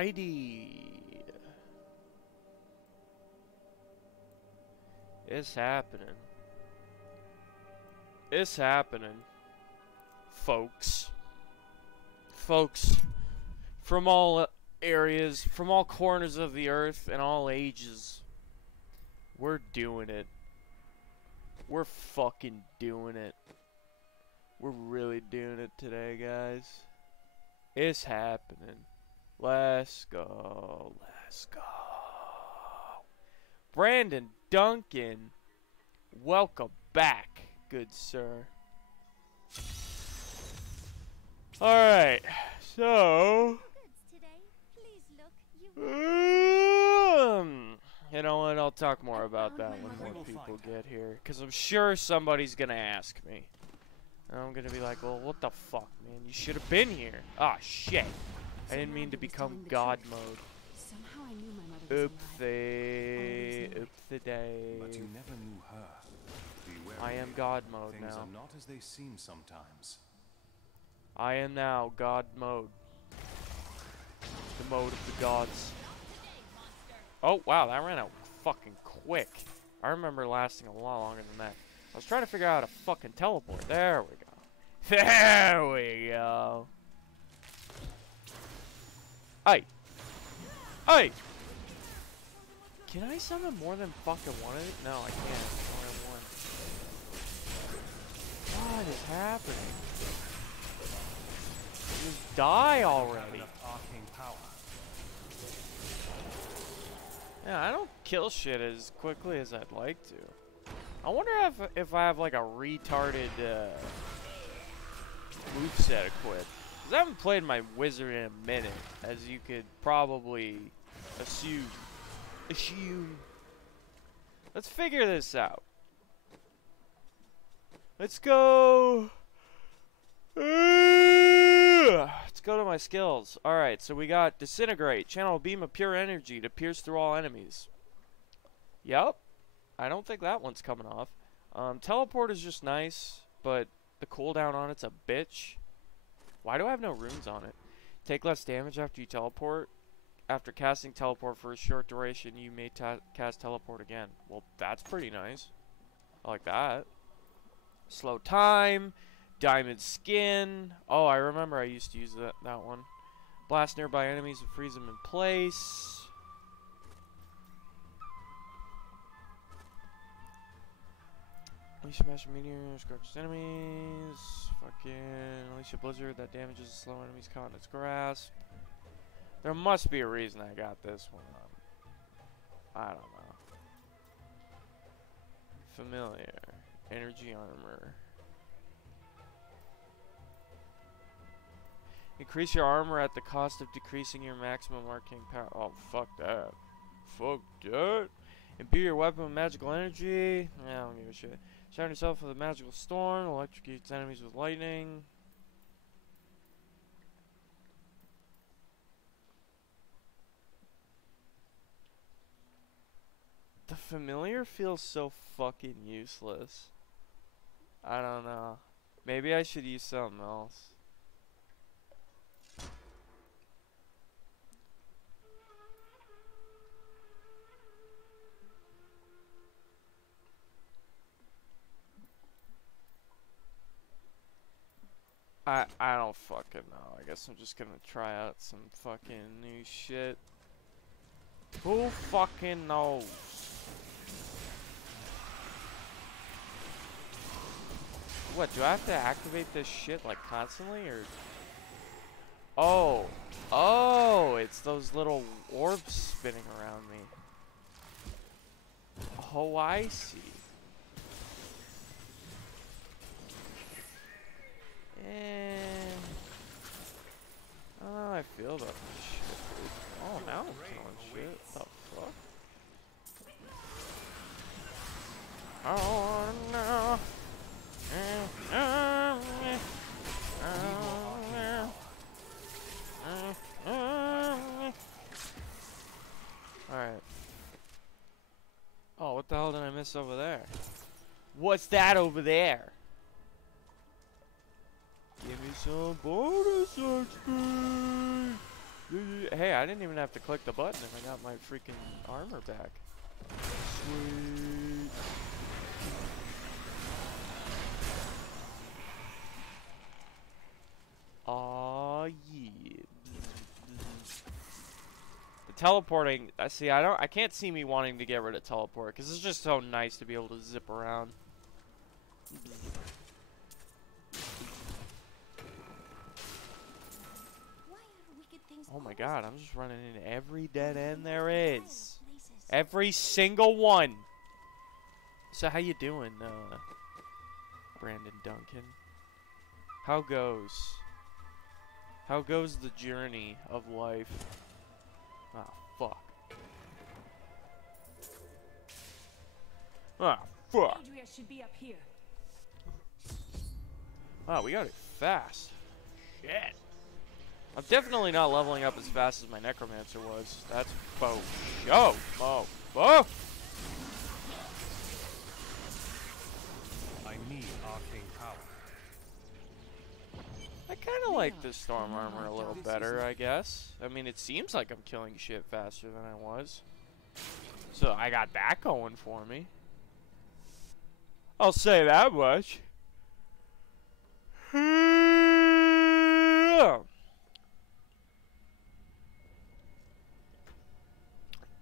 Alrighty. It's happening. It's happening. Folks. Folks from all areas, from all corners of the earth and all ages. We're doing it. We're fucking doing it. We're really doing it today, guys. It's happening. Let's go. Let's go. Brandon Duncan, welcome back, good sir. Alright, so... you know what, I'll talk more about that when more people get here. Because I'm sure somebody's gonna ask me. And I'm gonna be like, well, what the fuck, man? You should have been here. Ah, shit. I didn't mean to become God mode. Somehow I knew my mother was alive. Oopsie day. But you never knew her. Beware. I am God mode Things now. are not as they seem sometimes. I am now God mode. The mode of the gods. Oh, wow, that ran out fucking quick. I remember lasting a lot longer than that. I was trying to figure out how to fucking teleport. There we go. There we go. Hey. Hey! Can I summon more than fucking one of it? No, I can't. Only have one. What is happening? Just die already. Arcane power. Yeah, I don't kill shit as quickly as I'd like to. I wonder if I have like a retarded moveset equipped. Because I haven't played my wizard in a minute, as you could probably assume. Let's figure this out. Let's go. Let's go to my skills. Alright, so we got Disintegrate. Channel a beam of pure energy to pierce through all enemies. Yep. I don't think that one's coming off. Teleport is just nice, but the cooldown on it's a bitch. Why do I have no runes on it? Take less damage after you teleport. After casting teleport for a short duration, you may cast teleport again. Well, that's pretty nice. I like that. Slow time. Diamond skin. Oh, I remember I used to use that one. Blast nearby enemies and freeze them in place. Unleash a master meteor, scorches enemies. Fucking unleash a blizzard that damages a slow enemies caught in its grasp. There must be a reason I got this one on. I don't know. Familiar. Energy armor. Increase your armor at the cost of decreasing your maximum arcane power. Oh, fuck that. Fuck that. Imbue your weapon with magical energy. I don't give a shit. Surround yourself with a magical storm. Electrocutes enemies with lightning. The familiar feels so fucking useless. I don't know. Maybe I should use something else. I don't fucking know. I guess I'm just gonna try out some fucking new shit. Who fucking knows? What, do I have to activate this shit like constantly or? Oh. Oh, it's those little orbs spinning around me. Oh, I see. I don't know how I feel about this shit, dude. Oh, now I'm killing shit. What the fuck? Oh, no. Alright. Oh, what the hell did I miss over there? What's that over there? Give me some bonus XP! Hey, I didn't even have to click the button and I got my freaking armor back. Sweet. Aw, yeah. The teleporting, see, I can't see me wanting to get rid of teleport because it's just so nice to be able to zip around. Oh my god, I'm just running into every dead end there is. Every single one. So how you doing, Brandon Duncan? How goes? How goes the journey of life? Ah, fuck. Ah, fuck. Adria should be up here. Wow, we got it fast. Shit. I'm definitely not leveling up as fast as my necromancer was. That's faux show. Oh. I need arcane power. I kind of like the storm armor a little better, I guess. I mean, it seems like I'm killing shit faster than I was. So I got that going for me. I'll say that much.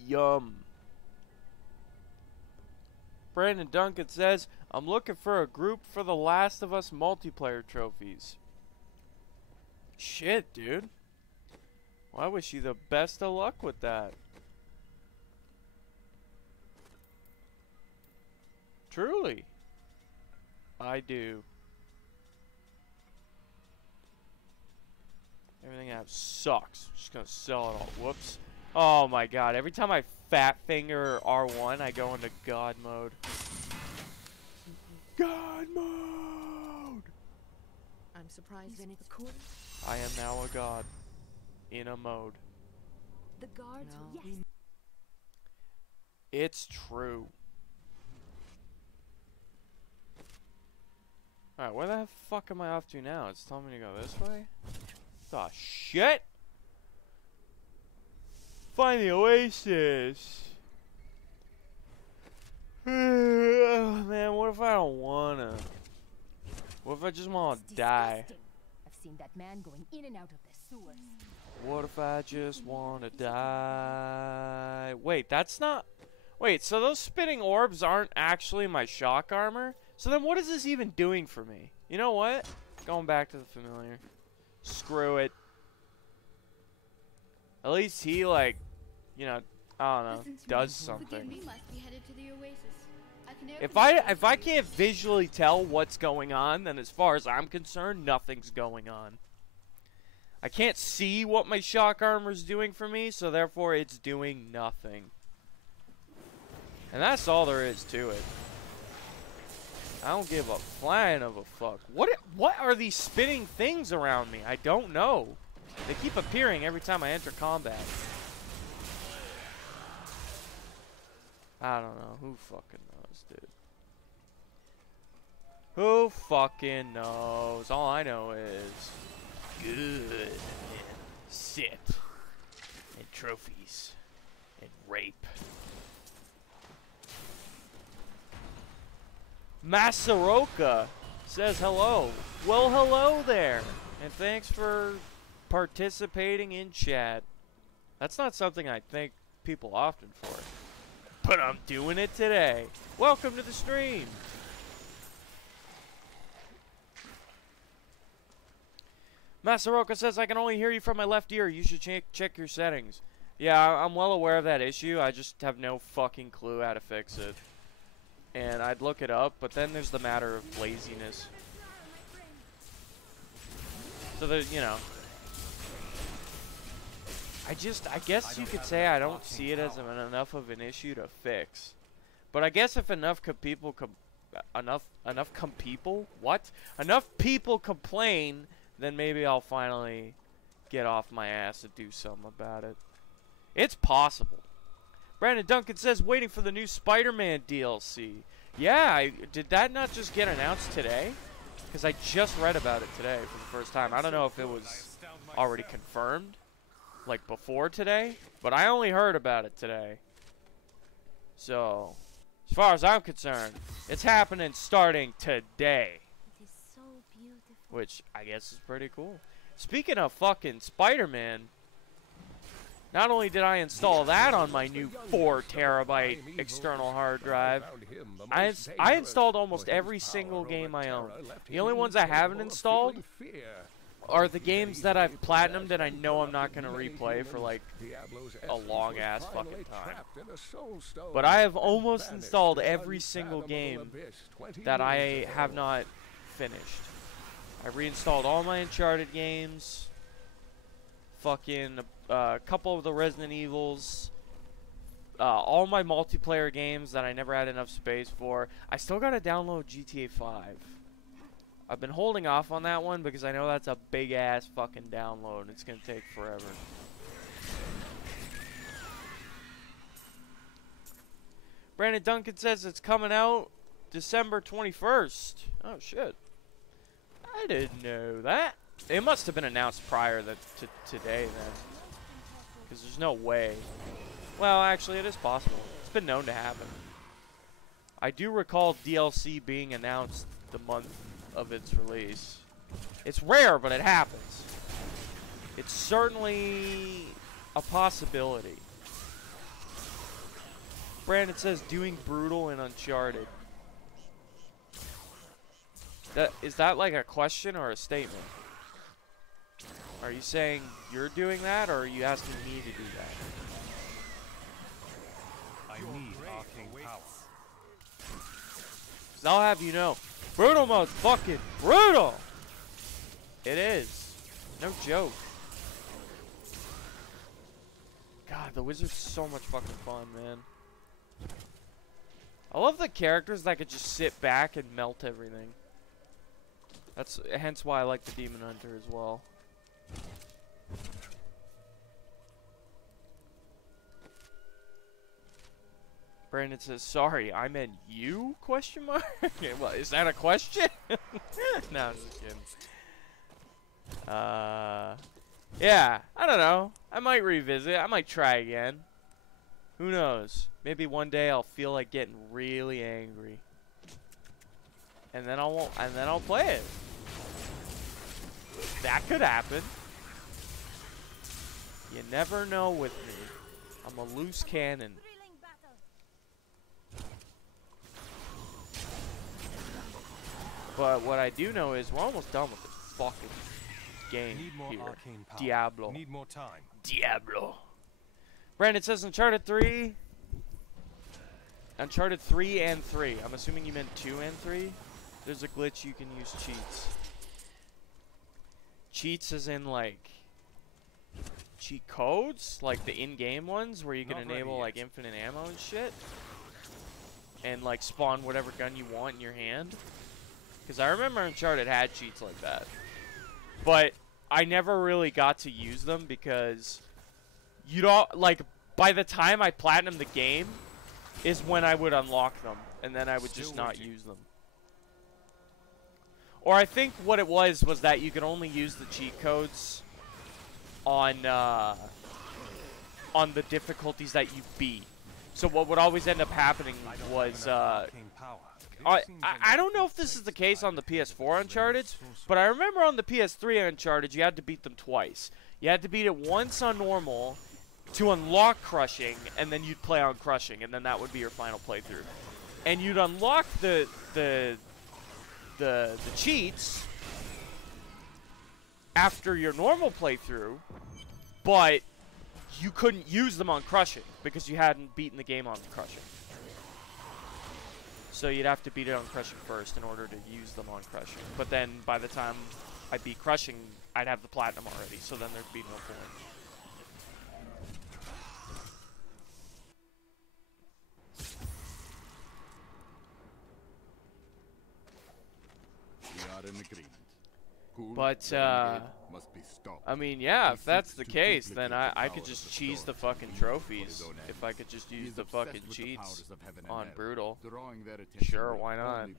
Yum. Brandon Duncan says, I'm looking for a group for the Last of Us multiplayer trophies. Shit, dude. Well, I wish you the best of luck with that. Truly. I do. Everything I have sucks. I'm just gonna sell it all. Whoops. Oh my god. Every time I fat finger R1, I go into God mode. God mode! I'm surprised. Then it's I am now a god. In a mode. the guards. No. Yes. It's true. Alright, where the fuck am I off to now? It's telling me to go this way? Oh shit! Find the oasis! Man, what if I don't wanna? What if I just wanna die? I've seen that man going in and out of the sewers. What if I just wanna die? Wait, that's not... Wait, so those spinning orbs aren't actually my shock armor? So then what is this even doing for me? You know what? Going back to the familiar. Screw it. At least he, like, you know, I don't know, does something. We must be headed to the oasis. If I can't visually tell what's going on, then as far as I'm concerned, nothing's going on. I can't see what my shock armor's doing for me, so therefore it's doing nothing. And that's all there is to it. I don't give a flying of a fuck. What are these spinning things around me? I don't know. They keep appearing every time I enter combat. I don't know. Who fucking knows, dude? Who fucking knows? All I know is good and sit and trophies and rape. Masaroka says hello. Well, hello there. And thanks for participating in chat. That's not something I thank people often for. But I'm doing it today. Welcome to the stream. Masaroka says, I can only hear you from my left ear. You should check your settings. Yeah, I'm well aware of that issue. I just have no fucking clue how to fix it. And I'd look it up, but then there's the matter of laziness. So that, you know. I guess you could say I don't see it as enough of an issue to fix. But I guess if enough people complain, then maybe I'll finally get off my ass and do something about it. It's possible. Brandon Duncan says, waiting for the new Spider-Man DLC. Yeah, did that not just get announced today? Because I just read about it today for the first time. I don't know if it was already confirmed. like before today, but I only heard about it today. So, as far as I'm concerned, it's happening starting today, It is so beautiful. which I guess is pretty cool. Speaking of fucking Spider-Man, not only did I install that on my new 4 terabyte external hard drive, I installed almost every single game I own. The only ones I haven't installed are the games that I've platinumed and I know I'm not going to replay for like a long ass fucking time. But I have almost installed every single game that I have not finished. I reinstalled all my Uncharted games, fucking a couple of the Resident Evils, all my multiplayer games that I never had enough space for. I still gotta download GTA 5. I've been holding off on that one because I know that's a big ass fucking download and it's gonna take forever. Brandon Duncan says it's coming out December 21st. Oh shit. I didn't know that. It must have been announced prior to today then. Because there's no way. Well, actually, it is possible. It's been known to happen. I do recall DLC being announced the month of its release. It's rare, but it happens. It's certainly a possibility. Brandon says doing brutal and Uncharted. Is that like a question or a statement? Are you saying you're doing that, or are you asking me to do that? I need arcane power. 'Cause I'll have you know, brutal mode's fucking brutal! It is. No joke. God, the Wizard's so much fucking fun, man. I love the characters that could just sit back and melt everything. That's hence why I like the Demon Hunter as well. Brandon says, sorry, I meant you? Question mark? Well, is that a question? No, I'm just kidding. Yeah, I don't know. I might revisit. I might try again. Who knows? Maybe one day I'll feel like getting really angry. And then I'll play it. That could happen. You never know with me. I'm a loose cannon. But what I do know is we're almost done with this fucking game Need more here. arcane power. Diablo. Need more time. Diablo. Brandon says Uncharted 3. Uncharted 3 and 3. I'm assuming you meant 2 and 3. There's a glitch you can use cheats. Cheats as in like cheat codes, like the in-game ones where you can enable like infinite ammo and shit, and like spawn whatever gun you want in your hand. Because I remember Uncharted had cheats like that, but I never really got to use them because you don't like. By the time I platinum the game, is when I would unlock them, and then I would just not use them. Or I think what it was that you could only use the cheat codes on the difficulties that you beat. So what would always end up happening was I don't know if this is the case on the PS4 Uncharted, but I remember on the PS3 Uncharted you had to beat them twice. You had to beat it once on normal to unlock Crushing, and then you'd play on Crushing, and then that would be your final playthrough. And you'd unlock the cheats after your normal playthrough, but you couldn't use them on Crushing because you hadn't beaten the game on Crushing. So you'd have to beat it on Crushing first in order to use them on Crushing. But then by the time I beat Crushing, I'd have the Platinum already, so then there'd be no point. But, I mean, yeah, if that's the case, then I could just cheese the fucking trophies if I could just use the fucking cheats on Brutal. Sure, why not?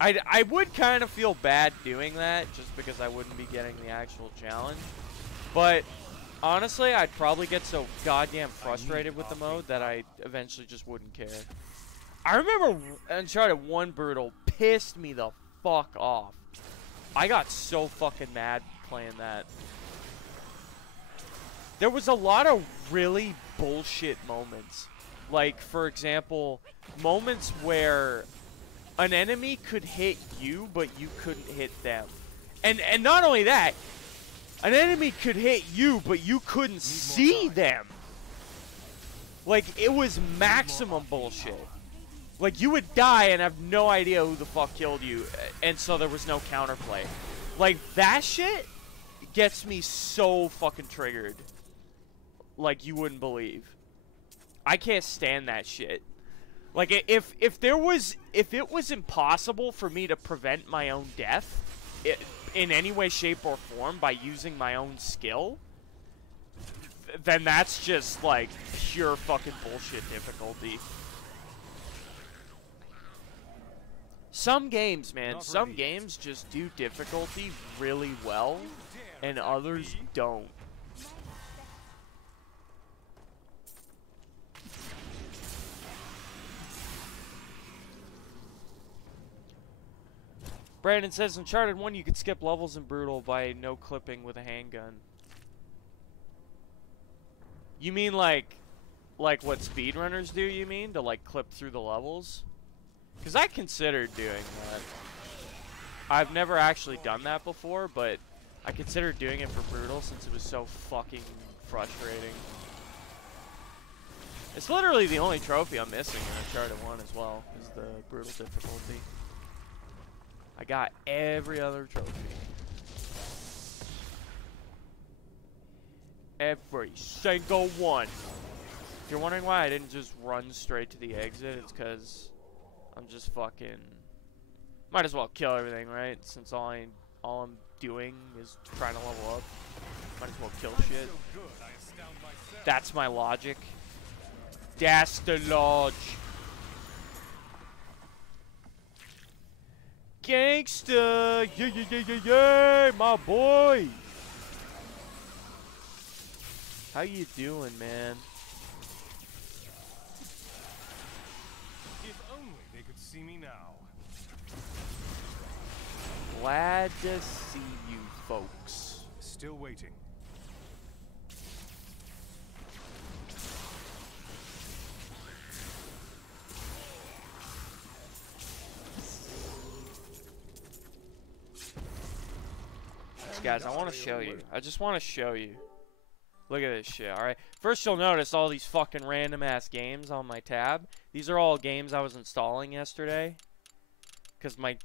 I would kind of feel bad doing that just because I wouldn't be getting the actual challenge. But Honestly, I'd probably get so goddamn frustrated with the mode that I eventually just wouldn't care. I remember Uncharted 1 Brutal pissed me the fuck off. I got so fucking mad playing that. There was a lot of really bullshit moments. Like, for example, moments where an enemy could hit you, but you couldn't hit them. And not only that, an enemy could hit you, but you couldn't see them. Like, it was maximum bullshit. Like, you would die and have no idea who the fuck killed you, and so there was no counterplay. Like, that shit gets me so fucking triggered. Like, you wouldn't believe. I can't stand that shit. Like, if it was impossible for me to prevent my own death in any way, shape, or form by using my own skill, then that's just, like, pure fucking bullshit difficulty. Some games, man, some games just do difficulty really well, and others don't. Brandon says, Uncharted 1, you could skip levels in Brutal by no clipping with a handgun. You mean like what speedrunners do, you mean? To, like, clip through the levels? Because I considered doing that. I've never actually done that before, but I considered doing it for Brutal since it was so fucking frustrating. It's literally the only trophy I'm missing in Uncharted 1 as well, is the Brutal difficulty. I got every other trophy. Every single one. If you're wondering why I didn't just run straight to the exit, it's because I'm just fucking... Might as well kill everything, right? Since all I'm doing is trying to level up. Might as well kill shit. That's my logic. That's the lodge. Gangsta! Yeah, yeah, yeah, yeah, yeah! My boy! How you doing, man? If only they could see me now. Glad to see you, folks. Still waiting. Guys, I want to show you. I just want to show you. Look at this shit, alright? First, you'll notice all these fucking random-ass games on my tab. These are all games I was installing yesterday. Because my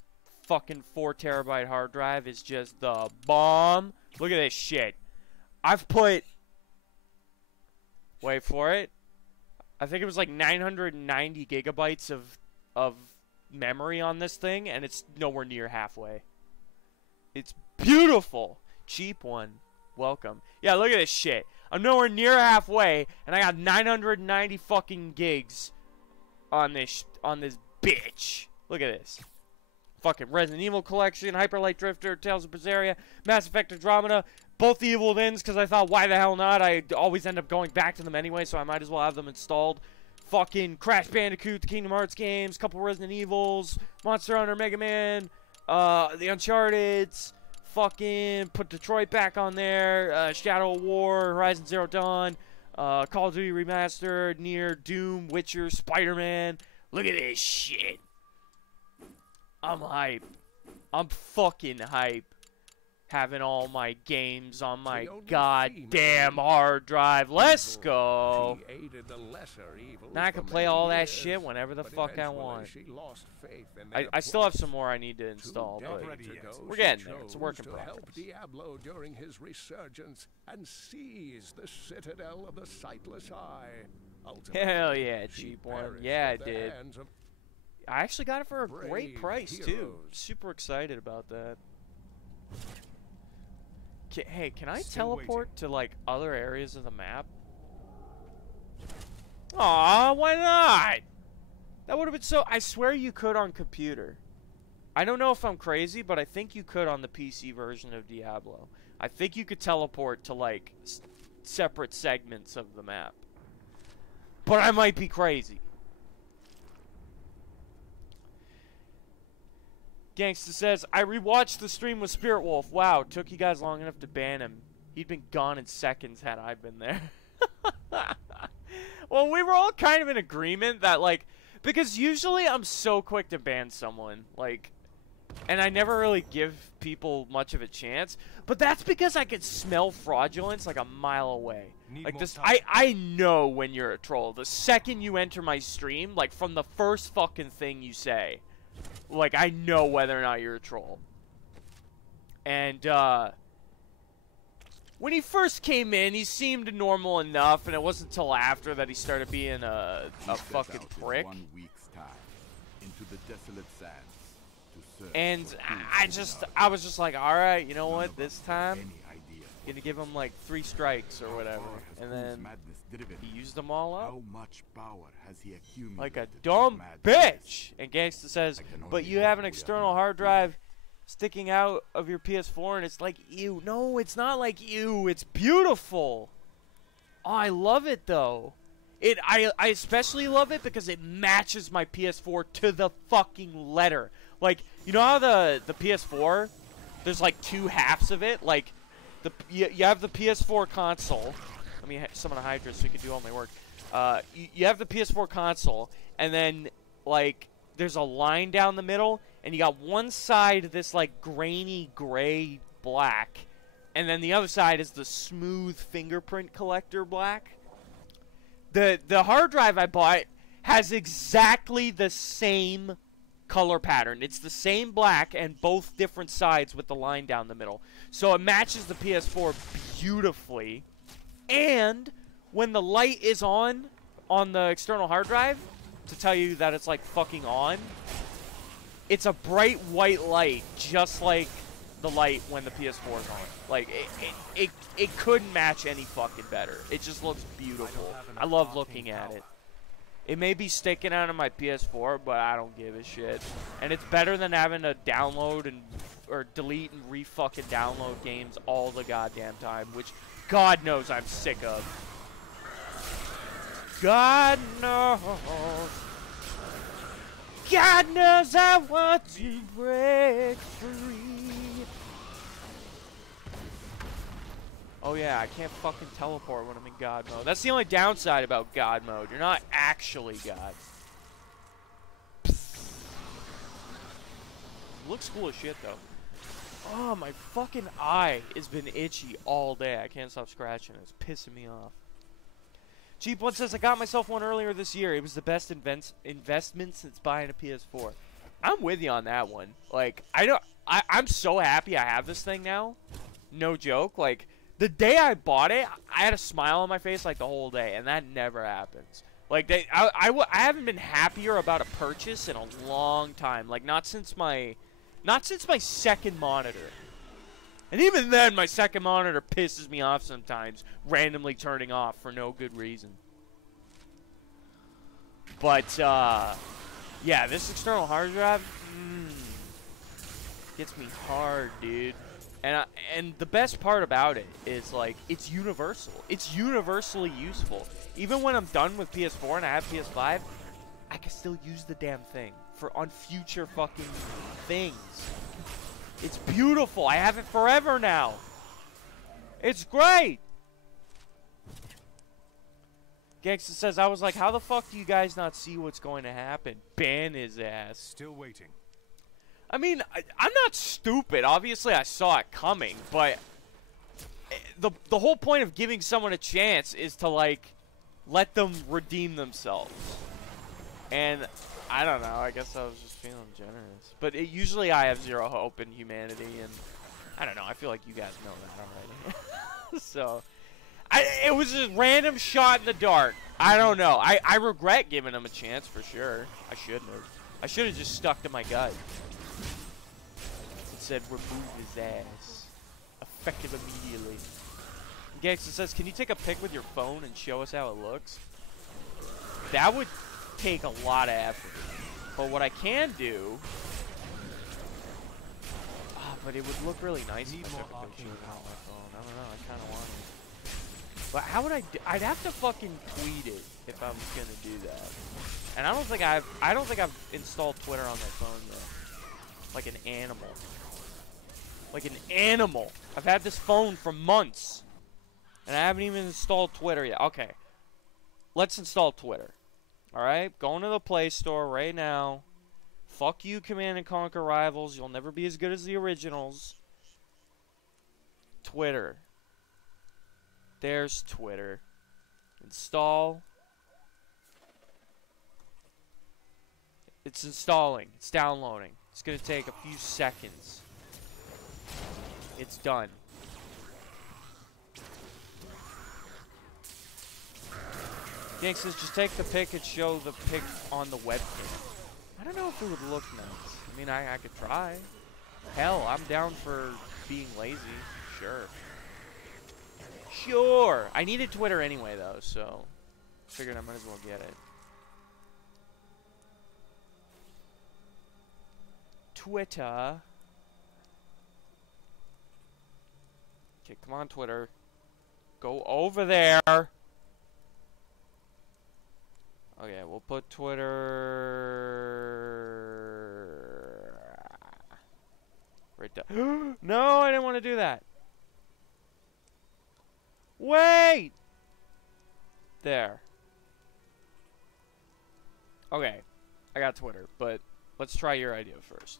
fucking 4 terabyte hard drive is just the bomb. Look at this shit. I've put... Wait for it. I think it was like 990 gigabytes of memory on this thing, and it's nowhere near halfway. It's beautiful. Cheap one. Welcome. Yeah, look at this shit. I'm nowhere near halfway, and I got 990 fucking gigs on this bitch. Look at this. Fucking Resident Evil Collection, Hyper Light Drifter, Tales of Berseria, Mass Effect Andromeda, both the Evil Within's, because I thought, why the hell not? I always end up going back to them anyway, so I might as well have them installed. Fucking Crash Bandicoot, the Kingdom Hearts games, couple Resident Evils, Monster Hunter, Mega Man, the Uncharted's, fucking put Detroit back on there, Shadow of War, Horizon Zero Dawn, Call of Duty Remastered, Nier, Doom, Witcher, Spider-Man. Look at this shit. I'm hype. I'm fucking hype. Having all my games on my goddamn hard drive. Let's go. Now I can play all that shit whenever the fuck I want. I still have some more I need to install, but we're getting there. It's a work in progress. Diablo during his resurgence and seize the citadel of the sightless eye. Hell yeah, cheap one. Yeah, I did. I actually got it for a great price, too. Super excited about that. Hey, can I teleport to, like, other areas of the map? Aw, why not? That would have been so... I swear you could on computer. I don't know if I'm crazy, but I think you could on the PC version of Diablo. I think you could teleport to, like, separate segments of the map. But I might be crazy. Gangsta says, I rewatched the stream with Spirit Wolf. Wow, took you guys long enough to ban him. He'd been gone in seconds had I been there. Well, we were all kind of in agreement that, like, because usually I'm so quick to ban someone, like, and I never really give people much of a chance. But that's because I can smell fraudulence like a mile away. Like this, I know when you're a troll. The second you enter my stream, like from the first fucking thing you say, like I know whether or not you're a troll. And when he first came in, he seemed normal enough, and it wasn't until after that he started being a fucking prick. 1 week's time into the desolate sands. And I was just like, all right, you know what? This time, gonna give him like 3 strikes or whatever, and then he used them all up. How much power has he accumulated? Like a dumb bitch. And Gangsta says, but you have an external hard drive sticking out of your PS4, and it's like, ew. No, it's not like ew. It's beautiful. Oh, I love it though. I especially love it because it matches my PS4 to the fucking letter. Like, you know how the PS4, there's like 2 halves of it? Like, you have the PS4 console. Let me summon a Hydra so you can do all my work. You have the PS4 console, and then, like, there's a line down the middle, and you got one side this, like, grainy gray black, and then the other side is the smooth fingerprint collector black. The hard drive I bought has exactly the same color pattern. It's the same black and both different sides with the line down the middle. So it matches the PS4 beautifully. And when the light is on the external hard drive, to tell you that it's like fucking on, it's a bright white light, just like the light when the PS4 is on. Like, it couldn't match any fucking better. It just looks beautiful. I love looking at it. It may be sticking out of my PS4, but I don't give a shit. And it's better than having to download or delete and re-fucking download games all the goddamn time, which God knows I'm sick of. God knows. God knows I want to break free. Oh yeah, I can't fucking teleport when I'm in God mode. That's the only downside about God mode. You're not actually God. Looks cool as shit though. Oh, my fucking eye has been itchy all day. I can't stop scratching it. It's pissing me off. Cheap One says, I got myself one earlier this year. It was the best investment since buying a PS4. I'm with you on that one. Like, I'm so happy I have this thing now. No joke. Like, the day I bought it, I had a smile on my face like the whole day, and that never happens. Like, I haven't been happier about a purchase in a long time. Like, not since my second monitor. And even then, my second monitor pisses me off sometimes, randomly turning off for no good reason. But, yeah, this external hard drive, gets me hard, dude. And the best part about it is, like, it's universal. It's universally useful. Even when I'm done with PS4 and I have PS5, I can still use the damn thing on future fucking things. It's beautiful. I have it forever now. It's great. Gangsta says, I was like, how the fuck do you guys not see what's going to happen? Ban his ass. Still waiting. I mean, I'm not stupid. Obviously, I saw it coming, but the whole point of giving someone a chance is to, like, let them redeem themselves. And I don't know. I guess I was just feeling generous. But usually I have zero hope in humanity, and I don't know. I feel like you guys know that already. So, it was a random shot in the dark. I don't know. I regret giving him a chance for sure. I shouldn't have. I should have just stuck to my gut. Said remove his ass. Effective immediately. Gangsta says, can you take a pic with your phone and show us how it looks? That would take a lot of effort. But what I can do... but it would look really nice if I took a picture with my phone. I don't know, I kind of want But how would I'd have to fucking tweet it if I was gonna do that. And I don't think I've installed Twitter on my phone though. Like an animal. Like an animal. I've had this phone for months. And I haven't even installed Twitter yet. Okay. Let's install Twitter. Alright? Going to the Play Store right now. Fuck you, Command & Conquer Rivals. You'll never be as good as the originals. Twitter. There's Twitter. Install. It's installing. It's downloading. It's going to take a few seconds. It's done. Gang says just take the pic and show the pic on the webcam. I don't know if it would look nice. I mean, I could try. Hell, I'm down for being lazy. Sure. Sure. I needed Twitter anyway, though, so figured I might as well get it. Twitter. Okay, come on, Twitter. Go over there. Okay, we'll put Twitter right there. No, I didn't want to do that. Wait! There. Okay, I got Twitter, but let's try your idea first.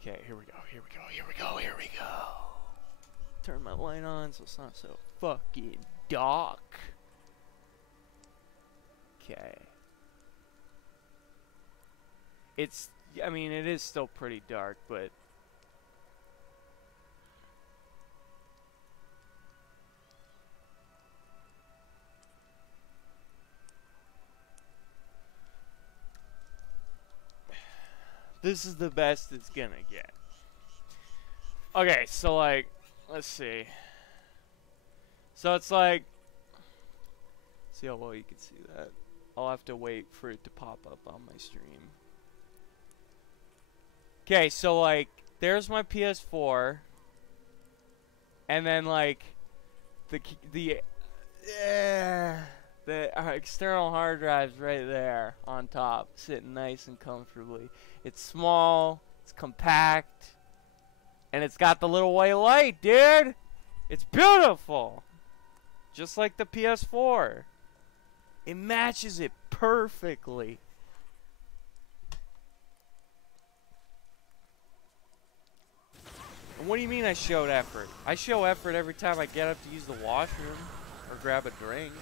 Okay, here we go, here we go, here we go, here we go. Turn my light on so it's not so fucking dark. Okay. It's, I mean, it is still pretty dark, but this is the best it's gonna get. Okay, so like, let's see. So it's like, see how well you can see that. I'll have to wait for it to pop up on my stream. Okay, so like, there's my PS4, and then like, the external hard drive's right there on top, sitting nice and comfortably. It's small, it's compact, and it's got the little white light, dude. It's beautiful, just like the PS4. It matches it perfectly. And what do you mean I showed effort? I show effort every time I get up to use the washroom or grab a drink.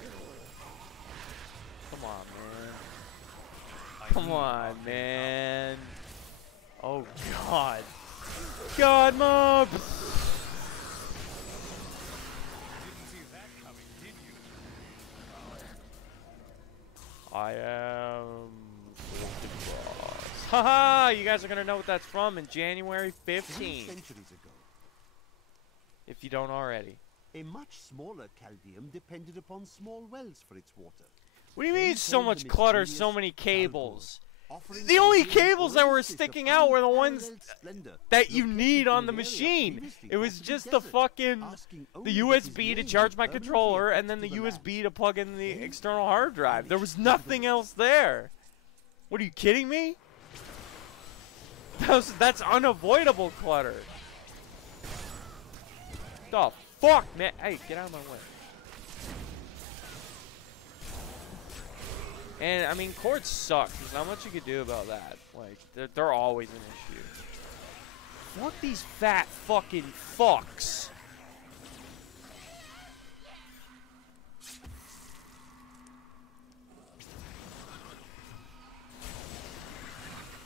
Come on, man. Come on, man. Oh, God. God, mob! Didn't see that coming, did you? I am the boss. Haha! You guys are gonna know what that's from in January 15th. Centuries ago, If you don't already. a much smaller Chaldeum depended upon small wells for its water. What do you mean so much clutter, so many cables? Offering The only some cables that were oasis of sticking out were the ones unparalleled splendor, that you located need in on an the area machine. previously It was thought to be just the desert, fucking asking the only that his USB to name charge be my permanently controller and affixed then the to land. USB to plug in the external hard drive. There was nothing else there. What are you kidding me? That's unavoidable clutter. The fuck, man? Hey, get out of my way. And I mean, cords suck. There's not much you could do about that. Like, they're always an issue. Fuck these fat fucking fucks.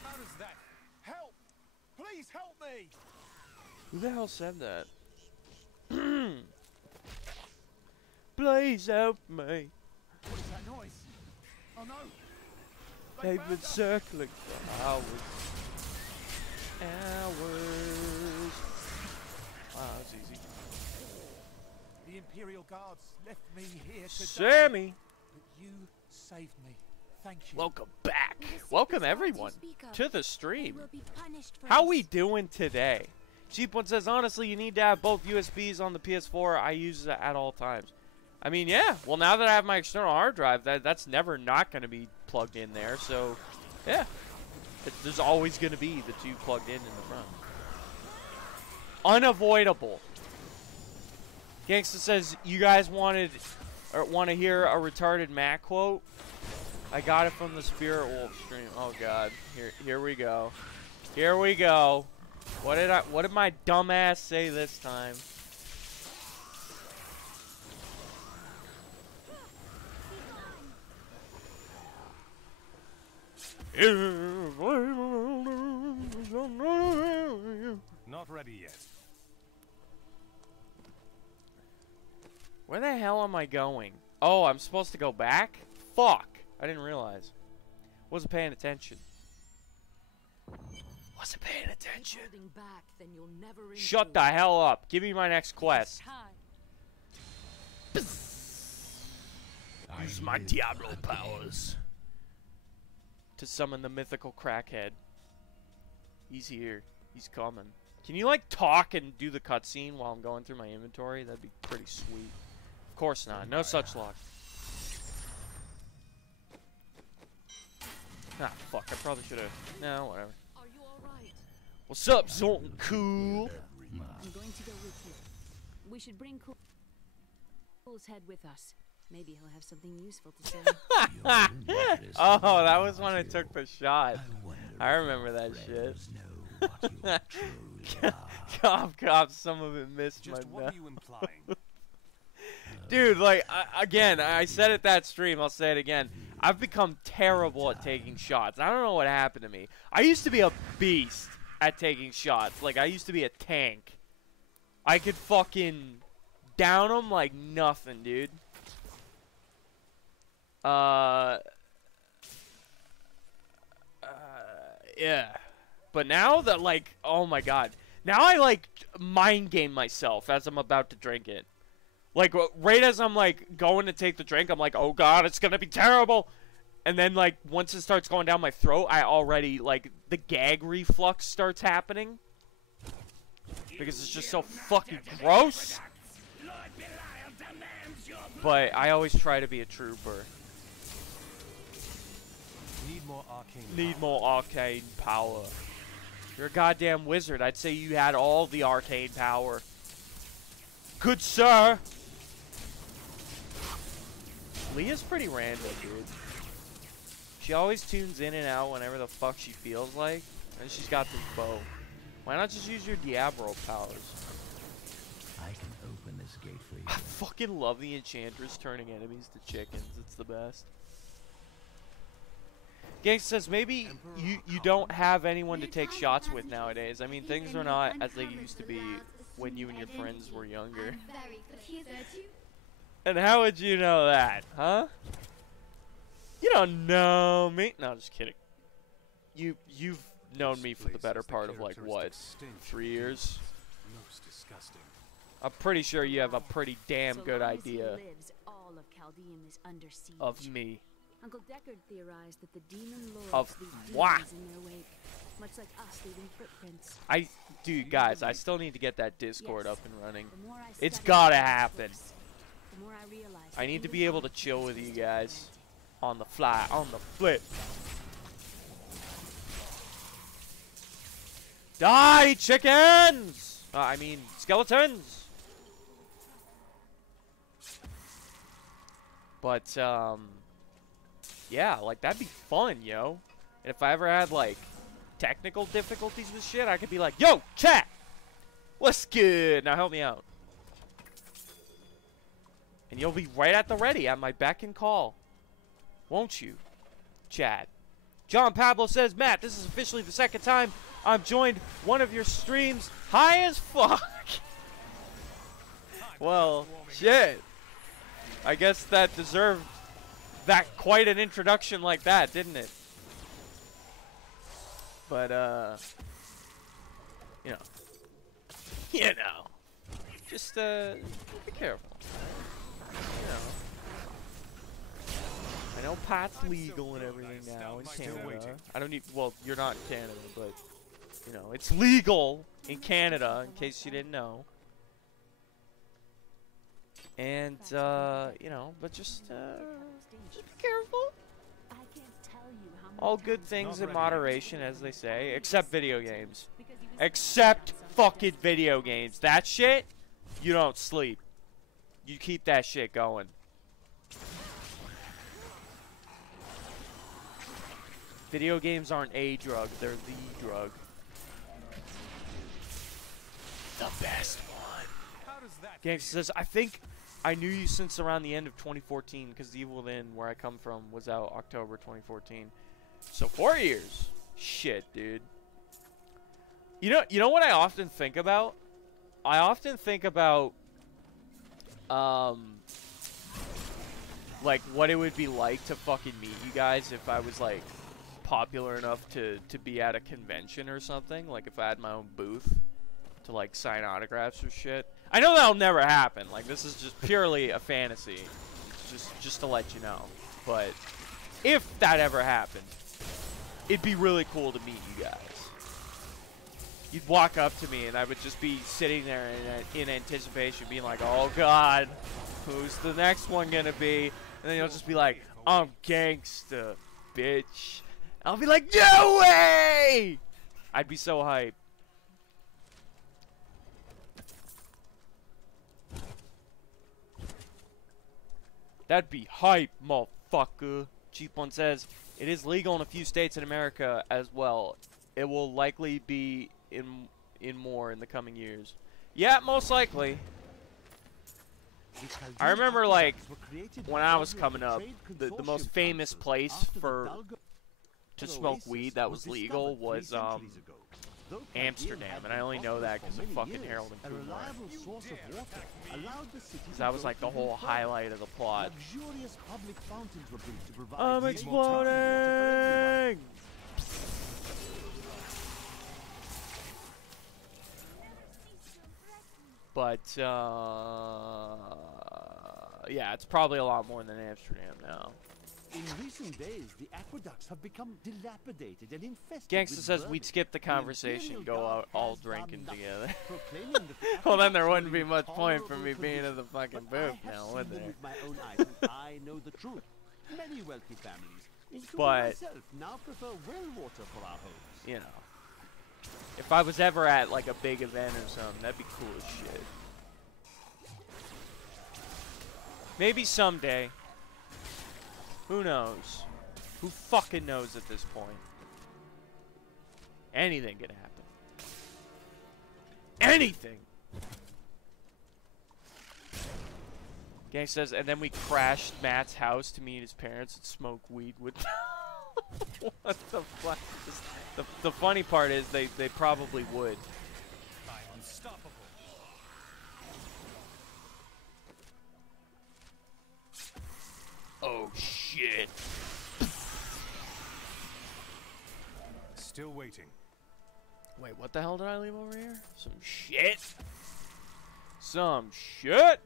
How does that help? Please help me! Who the hell said that? Please help me. What is that noise? Oh no! They've been found us. circling for hours. Hours. Wow, that's easy. The Imperial Guards left me here to die, Sammy! but you saved me. Thank you. Welcome back. The Welcome secrets everyone you speak of, to the they stream. will be punished for How this. we doing today? Cheap One says, honestly, you need to have both USBs on the PS4. I use it at all times. I mean, yeah. Well, now that I have my external hard drive, that's never not going to be plugged in there. So, yeah. There's always going to be the two plugged in the front. Unavoidable. Gangsta says, you guys want to hear a retarded Matt quote? I got it from the Spirit Wolf stream. Oh God, here we go. Here we go. What did my dumbass say this time? Not ready yet. Where the hell am I going? Oh, I'm supposed to go back? Fuck. I didn't realize. Wasn't paying attention. Wasn't paying attention. Back, then you'll never Shut the hell up. Give me my next quest. Use my Diablo powers to summon the mythical crackhead. He's here. He's coming. Can you, like, talk and do the cutscene while I'm going through my inventory? That'd be pretty sweet. Of course not. No such luck. Ah, fuck. I probably should have. No, whatever. Are you alright? What's up, Zoltan Cool? I'm going to go with you. We should bring Cool's head with us. Maybe he'll have something useful to say. Oh, that was when I took the shot. I remember that shit. Cop, some of it missed Just my what nut. are you implying? Dude, like, again, I said it that stream, I'll say it again. I've become terrible at taking shots. I don't know what happened to me. I used to be a beast at taking shots. Like, I used to be a tank. I could fucking down them like nothing, dude. Yeah. But now that, like, oh my god. Now I, like, mind game myself as I'm about to drink it. Like, right as I'm, like, going to take the drink, I'm like, oh god, it's gonna be terrible. And then, like, once it starts going down my throat, I already, like, the gag reflux starts happening. Because it's just so fucking gross. But I always try to be a trooper. Need more arcane. Need more arcane power. You're a goddamn wizard. I'd say you had all the arcane power. Good sir. Leah's pretty random, dude. She always tunes in and out whenever the fuck she feels like. And she's got this bow. Why not just use your Diablo powers? I can open this gate for you. I fucking love the Enchantress turning enemies to chickens. It's the best. Gang says maybe you don't have anyone to take shots with nowadays. I mean, things are not as they used to be when you and your friends were younger. And how would you know that, huh? You don't know me. No, just kidding. You've known me for the better part of, like, what, 3 years? Most disgusting. I'm pretty sure you have a pretty damn So good long as he idea lives, all of Chaldeum is under siege. of me. Uncle Deckard theorized that the demon lords Of leave what? demons in their wake, much like us leaving footprints. Dude, guys, I still need to get that Discord up and running. The more I It's study gotta these happen. books, the more I realize I that need to even be able to our chill with you existence guys is on the fly, on the flip. Die, chickens! I mean, skeletons! But, yeah, like, that'd be fun, yo. And if I ever had, like, technical difficulties with shit, I could be like, yo, chat! What's good? Now help me out. And you'll be right at the ready at my beck and call. Won't you, chat? John Pablo says, Matt, this is officially the second time I've joined one of your streams. High as fuck. Well, shit. I guess that deserved quite an introduction like that, didn't it? But, you know. Just, be careful. You know. I know pot's legal and everything now in Canada. I don't need, well, you're not in Canada, but, you know, it's legal in Canada, in case you didn't know. And, you know, but just be careful. All good things in moderation, as they say, except video games. Except fucking video games. That shit, you don't sleep. You keep that shit going. Video games aren't a drug, they're the drug. The best one. Gangsta says, I think I knew you since around the end of 2014, because The Evil Within, where I come from, was out October 2014. So 4 years. Shit, dude. You know what I often think about? I often think about, like, what it would be like to fucking meet you guys if I was, like, popular enough to be at a convention or something. Like, if I had my own booth to, like, sign autographs or shit. I know that'll never happen. Like, this is just purely a fantasy. Just to let you know. But if that ever happened, it'd be really cool to meet you guys. You'd walk up to me and I would just be sitting there in anticipation, being like, oh god, who's the next one gonna be? And then you'll just be like, I'm gangsta, bitch. I'll be like, no way! I'd be so hyped. That'd be hype, motherfucker. Cheap One says, it is legal in a few states in America as well. It will likely be in more in the coming years. Yeah, most likely. I remember, like, when I was coming up, the most famous place to smoke weed that was legal was Amsterdam, and I only know that because of fucking Harold and Kumar. That was like the whole highlight of the plot. I'm exploding! But, yeah, it's probably a lot more than Amsterdam now. In recent days, the aqueducts have become dilapidated and infested. Gangsta says we'd skip the conversation, go out all drinking together. Well, then there wouldn't be much point for me being in the fucking booth now, would there? I know the truth. Many wealthy families, including But myself, now prefer well water for our homes. You know, if I was ever at like a big event or something, that'd be cool as shit. Maybe someday. Who knows? Who fucking knows at this point? Anything can happen. Anything! Gang says, and then we crashed Matt's house to meet his parents and smoke weed with them. What the fuck? The funny part is they probably would. Unstoppable. Oh shit. Still waiting. Wait, what the hell did I leave over here? Some shit. Some shit.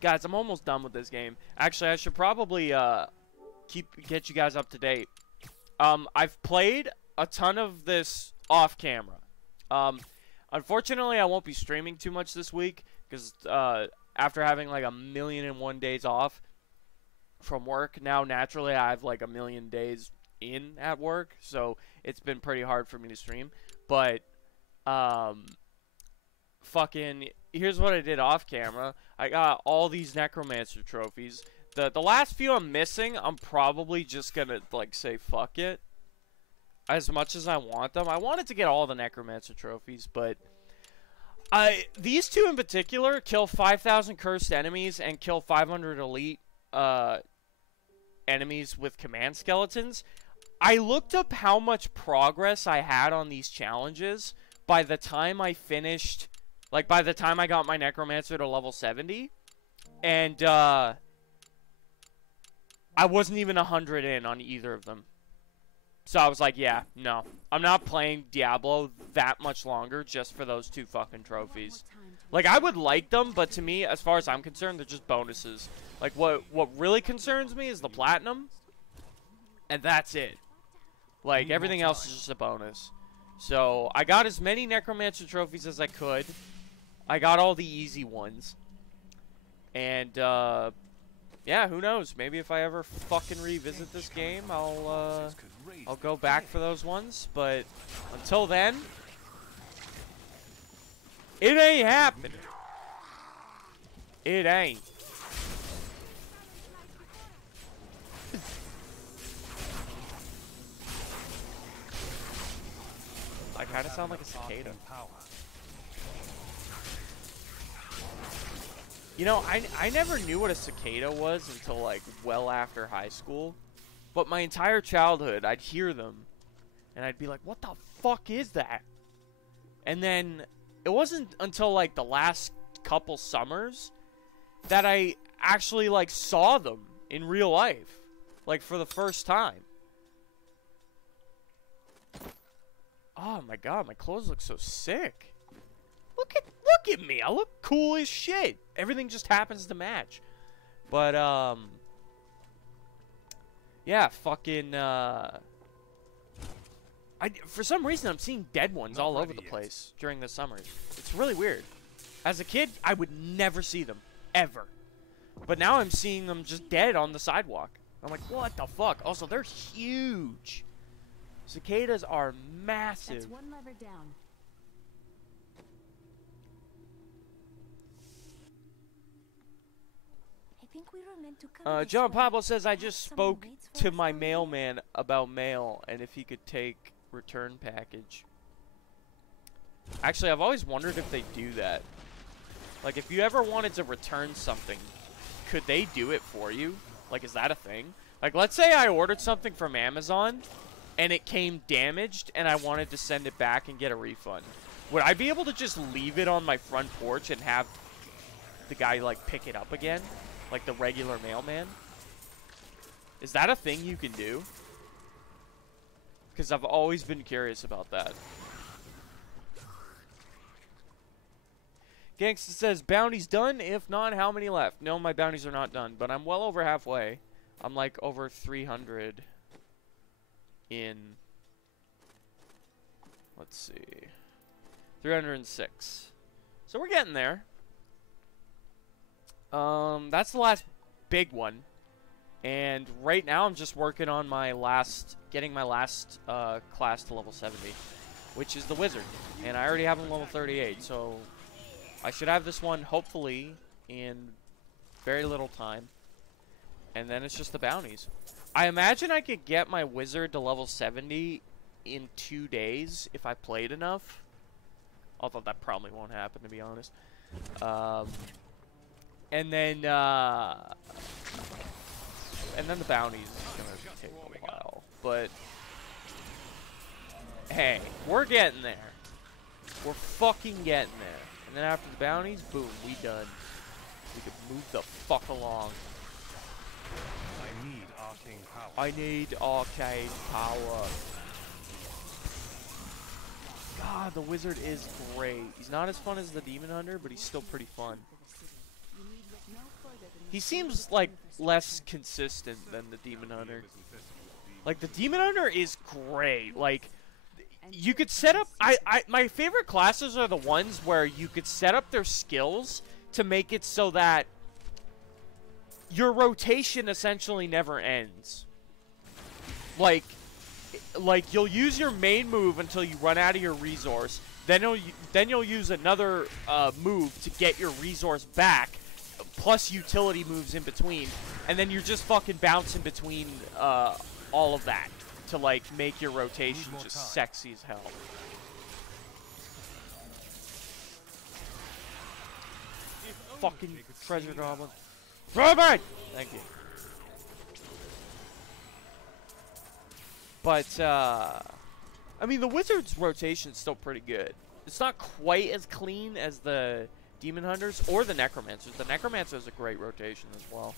Guys, I'm almost done with this game. Actually, I should probably get you guys up to date. I've played a ton of this off camera. Unfortunately, I won't be streaming too much this week because after having like 1,000,001 days off from work, now naturally I have like 1,000,000 days in at work, so it's been pretty hard for me to stream. But fucking here's what I did off camera. I got all these necromancer trophies. The last few I'm missing, I'm probably just gonna like say fuck it. As much as I want them, I wanted to get all the necromancer trophies, but these two in particular kill 5,000 cursed enemies and kill 500 elite enemies with command skeletons. I looked up how much progress I had on these challenges by the time I finished, like by the time I got my necromancer to level 70, and I wasn't even 100 in on either of them. So I was like, yeah, no. I'm not playing Diablo that much longer just for those two fucking trophies. Like, I would like them, but to me, as far as I'm concerned, they're just bonuses. Like, what really concerns me is the platinum. And that's it. Like, everything else is just a bonus. So I got as many Necromancer trophies as I could. I got all the easy ones. And, yeah, who knows? Maybe if I ever fucking revisit this game, I'll go back for those ones. But until then, it ain't happening. It ain't. I kind of sound like a cicada. You know, I never knew what a cicada was until, like, well after high school. But my entire childhood, I'd hear them. And I'd be like, what the fuck is that? And then, it wasn't until, like, the last couple summers that I actually, like, saw them in real life. Like, for the first time. Oh my god, my clothes look so sick. Look at me. I look cool as shit. Everything just happens to match. But yeah, fucking for some reason I'm seeing dead ones all over the place during the summers. It's really weird. As a kid, I would never see them ever. But now I'm seeing them just dead on the sidewalk. I'm like, what the fuck? Also, they're huge. Cicadas are massive. That's one lever down. I think we were meant to come John Pablo says, I just spoke to my mailman about mail and if he could take return package. Actually, I've always wondered if they do that. Like, if you ever wanted to return something, could they do it for you? Like, is that a thing? Like, let's say I ordered something from Amazon and it came damaged and I wanted to send it back and get a refund. Would I be able to just leave it on my front porch and have the guy, like, pick it up again? Like the regular mailman? Is that a thing you can do? Because I've always been curious about that. Gangsta says, bounties done? If not, how many left? No, my bounties are not done, but I'm well over halfway. I'm like over 300 in, let's see, 306. So we're getting there. That's the last big one. And right now I'm just working on my last, getting my last class to level 70, which is the wizard. And I already have him level 38, so I should have this one hopefully in very little time. And then it's just the bounties. I imagine I could get my wizard to level 70 in 2 days if I played enough. Although that probably won't happen, to be honest. And then the bounties is gonna take a while. But hey, we're getting there. We're fucking getting there. And then after the bounties, boom, we done. We could move the fuck along. I need arcane power. I need arcane power. God, the wizard is great. He's not as fun as the demon hunter, but he's still pretty fun. He seems like less consistent than the demon hunter. Like the demon hunter is great. Like you could set up my favorite classes are the ones where you could set up their skills to make it so that your rotation essentially never ends. Like you'll use your main move until you run out of your resource. Then you'll use another move to get your resource back, plus utility moves in between, and then you're just fucking bouncing between all of that to like make your rotation just sexy as hell. Fucking treasure goblin. Robert! Thank you. But, I mean, the wizard's rotation is still pretty good. It's not quite as clean as the demon hunters or the necromancers. The necromancer is a great rotation as well.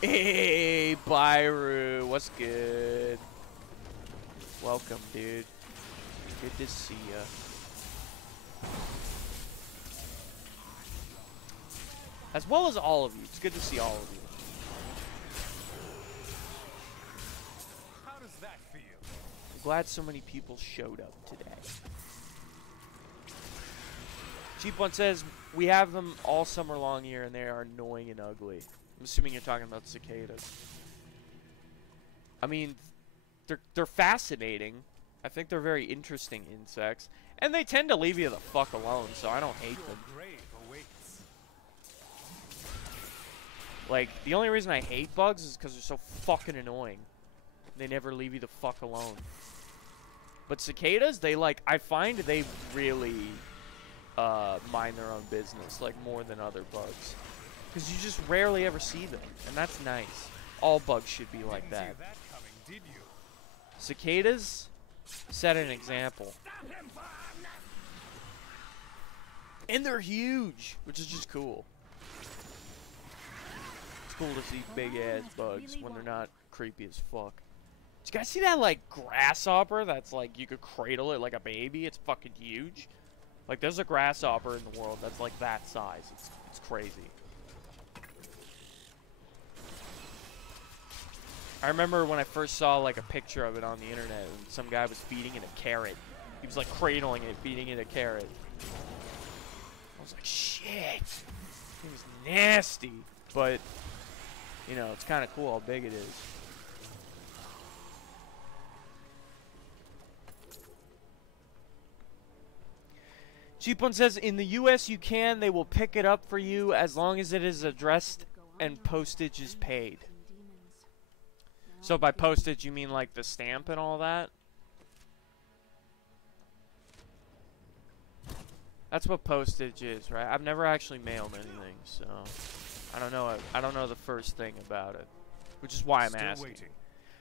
Hey, Byru, what's good? Welcome, dude. Good to see ya. As well as all of you. It's good to see all of you. I'm glad so many people showed up today. Cheap One says, we have them all summer long here, and they are annoying and ugly. I'm assuming you're talking about cicadas. I mean, they're fascinating. I think they're very interesting insects. And they tend to leave you the fuck alone, so I don't hate them. Like, the only reason I hate bugs is because they're so fucking annoying. They never leave you the fuck alone. But cicadas, they like, I find they really mind their own business, like more than other bugs. Because you just rarely ever see them, and that's nice. All bugs should be like that. Cicadas set an example. And they're huge, which is just cool. It's cool to see big ass bugs when they're not creepy as fuck. Did you guys see that like grasshopper that's like you could cradle it like a baby? It's fucking huge. Like there's a grasshopper in the world that's like that size. It's crazy. I remember when I first saw like a picture of it on the internet and some guy was feeding it a carrot. He was like cradling it, feeding it a carrot. I was like, shit. It was nasty. But, you know, it's kind of cool how big it is. Cheap One says, in the US you can, they will pick it up for you as long as it is addressed and postage is paid. So by postage you mean like the stamp and all that? That's what postage is, right? I've never actually mailed anything, so I don't know. I don't know the first thing about it, which is why I'm asking.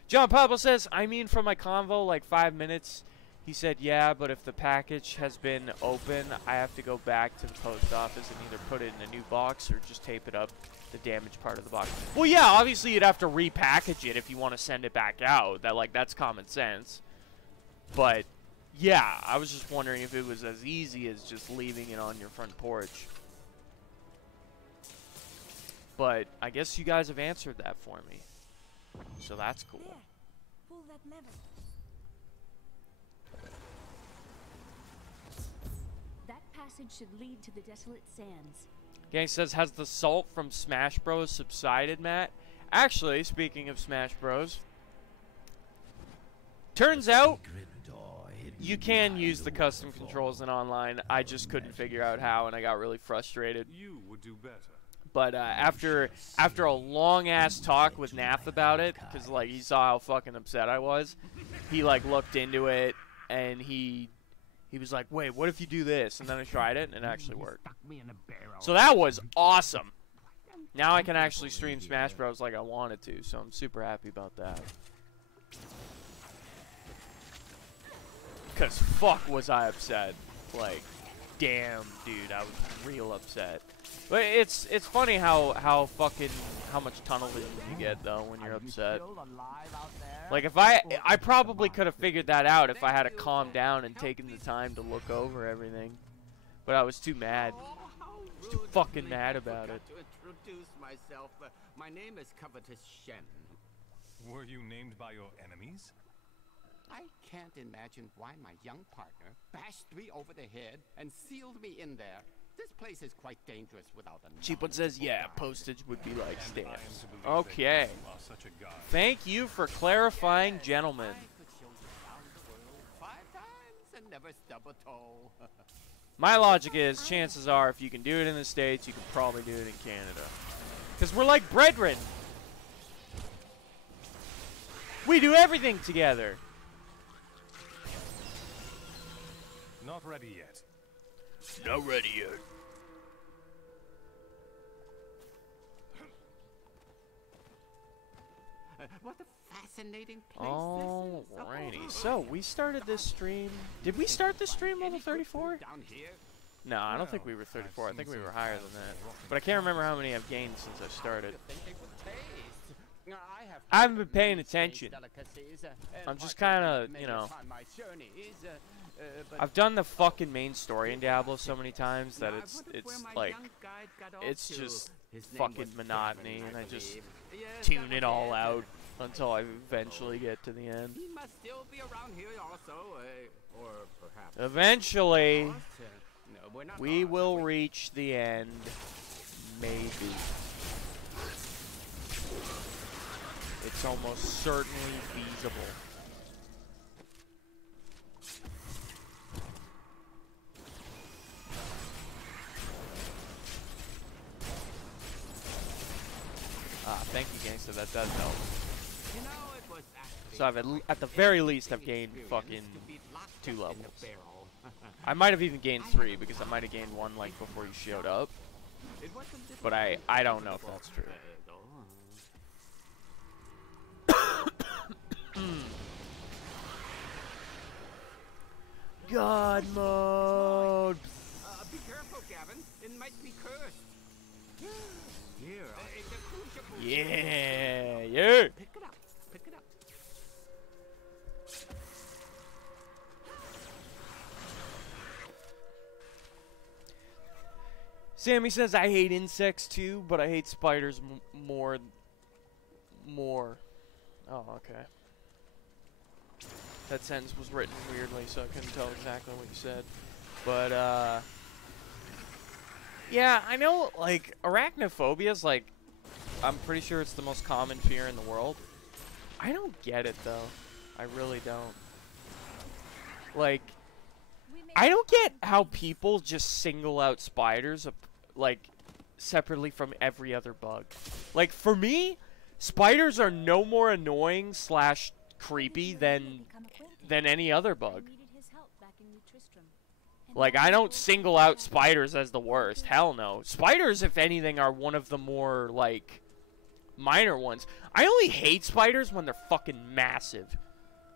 John Pablo says, I mean, from my convo, like 5 minutes. He said, yeah, but if the package has been open, I have to go back to the post office and either put it in a new box or just tape it up the damaged part of the box. Well, yeah, obviously you'd have to repackage it if you want to send it back out. That's common sense. But yeah, I was just wondering if it was as easy as just leaving it on your front porch. But I guess you guys have answered that for me. So that's cool. There. Pull that lever. That passage should lead to the desolate sands. Gang says, has the salt from Smash Bros subsided, Matt? Actually, speaking of Smash Bros, turns out you can use the custom controls in online. I just couldn't figure out how, and I got really frustrated. You would do better. But after a long ass talk with Nath about it, because like he saw how fucking upset I was, he like looked into it and he was like, wait, what if you do this? And then I tried it and it actually worked. So that was awesome. Now I can actually stream Smash Bros like I wanted to, so I'm super happy about that. Because fuck was I upset. Like, damn, dude, I was real upset. But it's funny how much tunnel vision you get though when you're upset. Like if I probably could have figured that out if I had to calm down and taken the time to look over everything. But I was too mad. I was too fucking mad about it. To introduce myself, my name is Covetous Shen. Were you named by your enemies? I can't imagine why my young partner bashed me over the head and sealed me in there. This place is quite dangerous without a Cheap One says, yeah, postage would be like stamps. And I am to believe Okay. that you are such a god. Thank you for clarifying, gentlemen. I could show you around the world 5 times and never stub a toe. My logic is, chances are, if you can do it in the States, you can probably do it in Canada. Because we're like brethren. We do everything together. Not ready yet. Not ready yet. What a fascinating place this is. Alrighty, so we started this stream. Did we start this stream level 34? Down here. No, I don't think we were 34. I think we were higher than that. But I can't remember how many I've gained since I started. I haven't been paying attention. I'm just kind of, you know, I've done the fucking main story in Diablo so many times that it's like, it's just fucking monotony, and I just tune it all out. until I eventually get to the end. He must still be around here also, or perhaps... Eventually, No, we're not we lost, will are we? reach the end. Maybe. It's almost certainly feasible. Ah, thank you, gangster. That does help. You know, it was actually So at the very least, I've gained fucking 2 levels. I might have even gained 3 because I might have gained 1 like before you showed up. But I don't know if that's true. God mode. Be careful, Gavin. It might be cursed. Here, Yeah, yeah. pick it up. Pick it up. Sammy says I hate insects too, but I hate spiders more. Oh, okay. That sentence was written weirdly, so I couldn't tell exactly what you said. But, yeah, I know, like, arachnophobia is, like, I'm pretty sure it's the most common fear in the world. I don't get it, though. I really don't. Like, I don't get how people just single out spiders, like, separately from every other bug. Like, for me, spiders are no more annoying / creepy than any other bug. Like, I don't single out spiders as the worst. Hell no. Spiders, if anything, are one of the more, like, minor ones. I only hate spiders when they're fucking massive.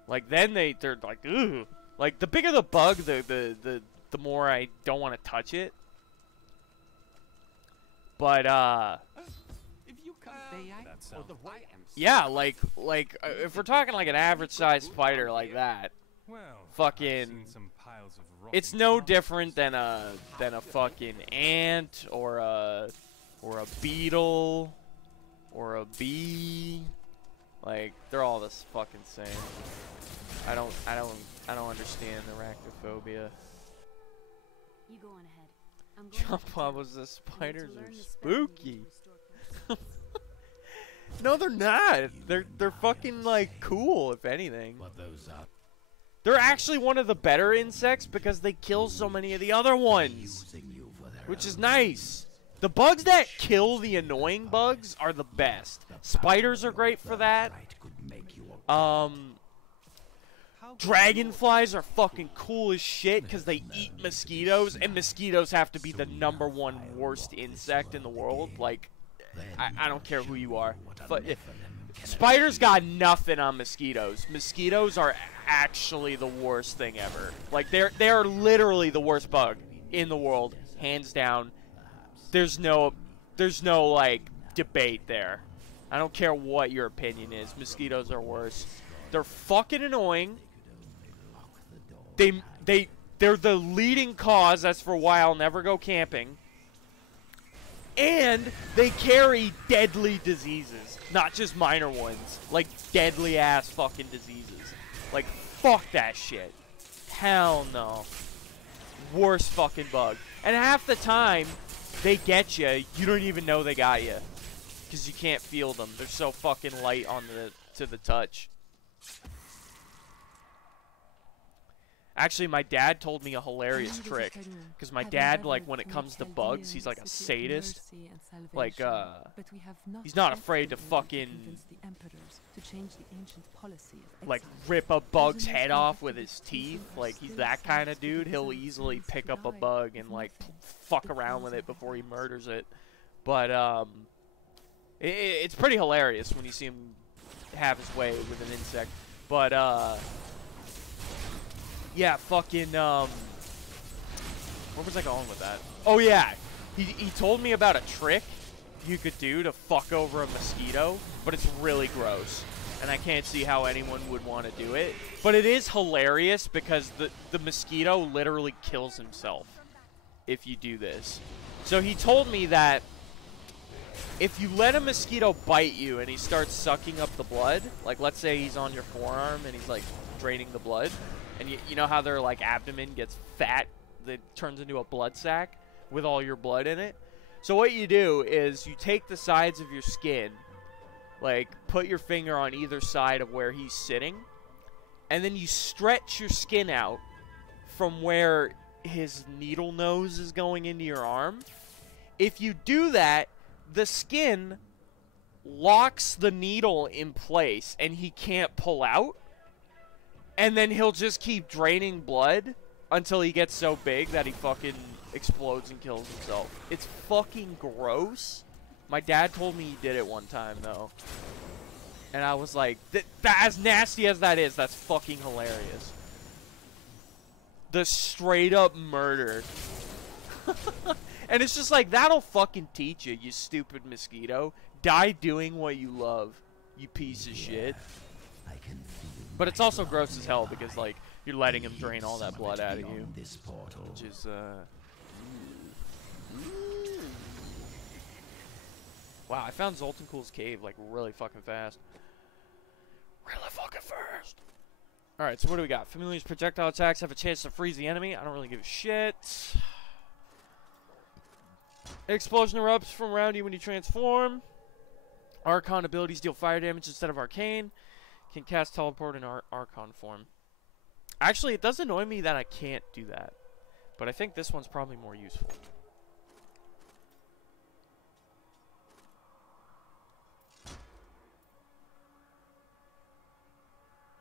Like, then they're like, ugh. Like, the bigger the bug, the more I don't want to touch it. But, If you come, yeah, like, if we're talking like an average-sized spider like that, Well, fucking, I've seen some piles of it's rotten no corpses. different than a fucking ant or a beetle or a bee. Like, they're all the fucking same. I don't understand arachnophobia. You go on ahead. I'm going Jump to on town. was the I need to spiders learn are the spell needed to spooky. restore No, they're not. They're fucking like cool, if anything. What those are They're actually one of the better insects because they kill so many of the other ones, using you for their which is own nice. The bugs that kill the annoying bugs are the best. Spiders are great for that. right could make you a Dragonflies are fucking cool as shit because they eat mosquitoes, and mosquitoes have to be the #1 worst insect in the world. Like, I don't care who you are. But spiders got nothing on mosquitoes. Mosquitoes are actually the worst thing ever. Like, they are literally the worst bug in the world, hands down. There's no like debate there. I don't care what your opinion is. Mosquitoes are worse. They're fucking annoying. They're the leading cause as for why I'll never go camping. And they carry deadly diseases, not just minor ones, like deadly ass fucking diseases. Like, fuck that shit. Hell no. Worst fucking bug. And half the time they get you, you don't even know they got you, because you can't feel them. They're so fucking light on to the touch. Actually, my dad told me a hilarious trick, because my dad, like, when it comes to bugs, he's like a sadist. Like, he's not afraid to fucking, like, rip a bug's head off with his teeth. Like, he's that kind of dude. He'll easily pick up a bug and, like, fuck around with it before he murders it. But, it's pretty hilarious when you see him have his way with an insect. But, yeah, fucking, where was I going with that? Oh, yeah. He told me about a trick you could do to fuck over a mosquito, but it's really gross. And I can't see how anyone would want to do it. But it is hilarious because the mosquito literally kills himself if you do this. So he told me that if you let a mosquito bite you and he starts sucking up the blood, like let's say he's on your forearm and he's like draining the blood, and you know how their like abdomen gets fat, that turns into a blood sac with all your blood in it? So what you do is you take the sides of your skin, like put your finger on either side of where he's sitting, and then you stretch your skin out from where his needle nose is going into your arm. If you do that, the skin locks the needle in place and he can't pull out. And then he'll just keep draining blood until he gets so big that he fucking explodes and kills himself. It's fucking gross. My dad told me he did it one time, though. And I was like, as nasty as that is, that's fucking hilarious. The straight up murder. And it's just like, that'll fucking teach you, you stupid mosquito. Die doing what you love, you piece of shit. I can feel But it's also gross as hell because, like, you're letting him drain all that blood out of you. this portal. Which is, Wow, I found Zoltankul's cave, like, really fucking fast. Really fucking fast. Alright, so what do we got? Familiar's projectile attacks have a chance to freeze the enemy. I don't really give a shit. Explosion erupts from around you when you transform. Archon abilities deal fire damage instead of arcane. Can cast teleport in Archon form. Actually, it does annoy me that I can't do that. But I think this one's probably more useful.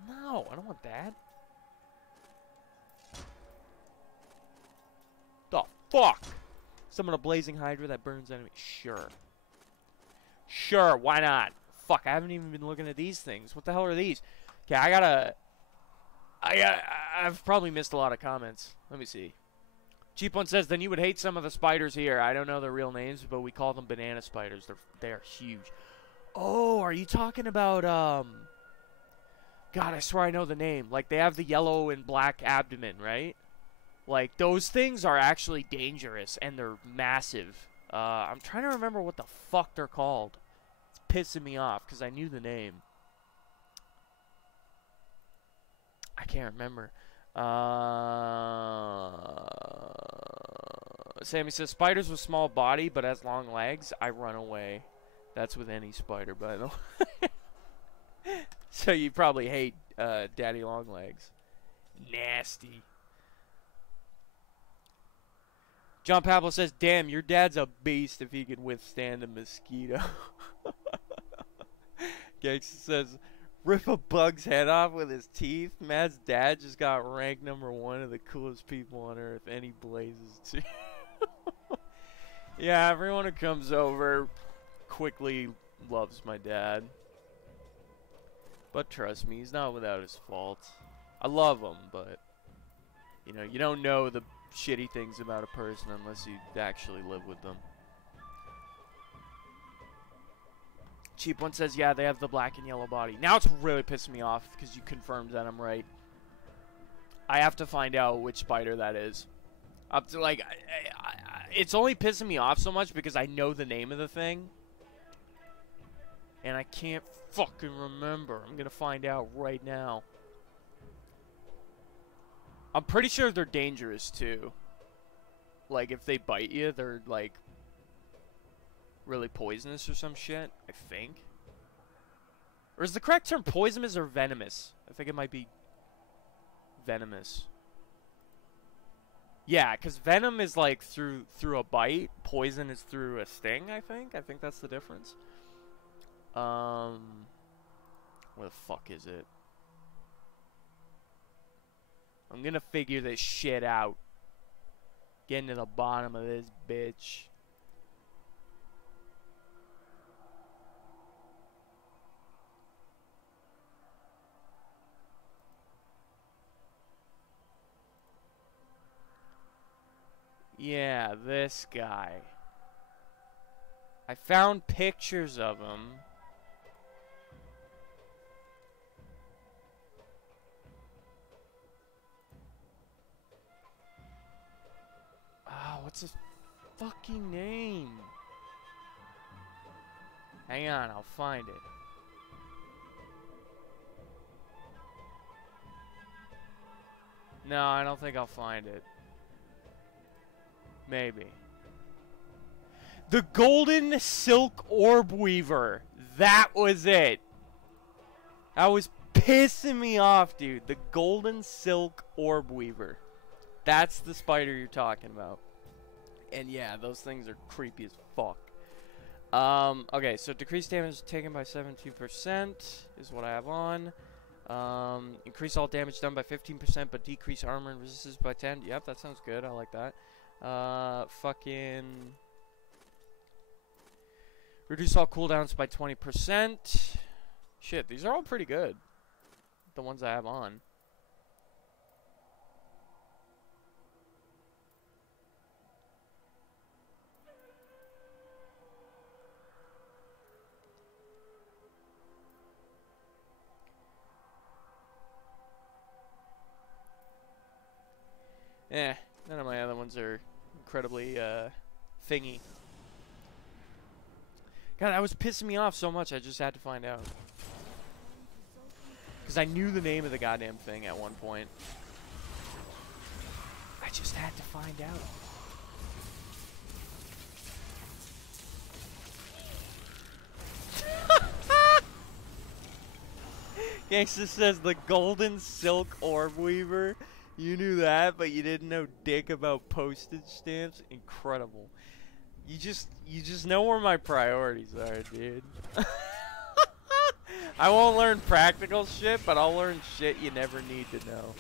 No, I don't want that. The fuck? Summon a blazing hydra that burns enemies. Sure. Sure, why not? Fuck, I haven't even been looking at these things. What the hell are these? Okay, I've probably missed a lot of comments. Let me see. Cheap One says, then you would hate some of the spiders here. I don't know their real names, but we call them banana spiders. They're huge. Oh, are you talking about, God, I swear I know the name. Like, they have the yellow and black abdomen, right? Like, those things are actually dangerous, and they're massive. I'm trying to remember what the fuck they're called. It's pissing me off, because I knew the name. I can't remember. Sammy says, spiders with small body, but has long legs, I run away. That's with any spider, by the way. So you probably hate Daddy Longlegs. Nasty. John Pablo says, damn, your dad's a beast if he can withstand a mosquito. Gangsta says, rip a bug's head off with his teeth. Matt's dad just got ranked #1 of the coolest people on earth, and he blazes too. Yeah, everyone who comes over quickly loves my dad. But trust me, he's not without his faults. I love him, but, you know, you don't know the shitty things about a person unless you actually live with them. Cheap One says, yeah, they have the black and yellow body. Now it's really pissing me off because you confirmed that I'm right. I have to find out which spider that is. Up to, like, it's only pissing me off so much because I know the name of the thing. And I can't fucking remember. I'm gonna find out right now. I'm pretty sure they're dangerous too. Like, if they bite you, they're like really poisonous or some shit, I think. Or is the correct term poisonous or venomous? I think it might be venomous. Yeah, because venom is like through a bite. Poison is through a sting, I think. I think that's the difference. Where the fuck is it? I'm gonna figure this shit out. Getting to the bottom of this bitch. Yeah, this guy. I found pictures of him. What's his fucking name? Hang on, I'll find it. No, I don't think I'll find it. Maybe. The Golden Silk Orb Weaver. That was it. That was pissing me off, dude. The Golden Silk Orb Weaver. That's the spider you're talking about. And yeah, those things are creepy as fuck. Okay, so decrease damage taken by 17% is what I have on. Increase all damage done by 15%, but decrease armor and resistance by 10. Yep, that sounds good. I like that. Fucking... Reduce all cooldowns by 20%. Shit, these are all pretty good. The ones I have on. None of my other ones are incredibly, thingy. God, that was pissing me off so much, I just had to find out. Because I knew the name of the goddamn thing at one point. I just had to find out. Gangsta says the Golden Silk Orb Weaver. You knew that, but you didn't know dick about postage stamps. Incredible. You just know where my priorities are, dude. I won't learn practical shit, but I'll learn shit you never need to know.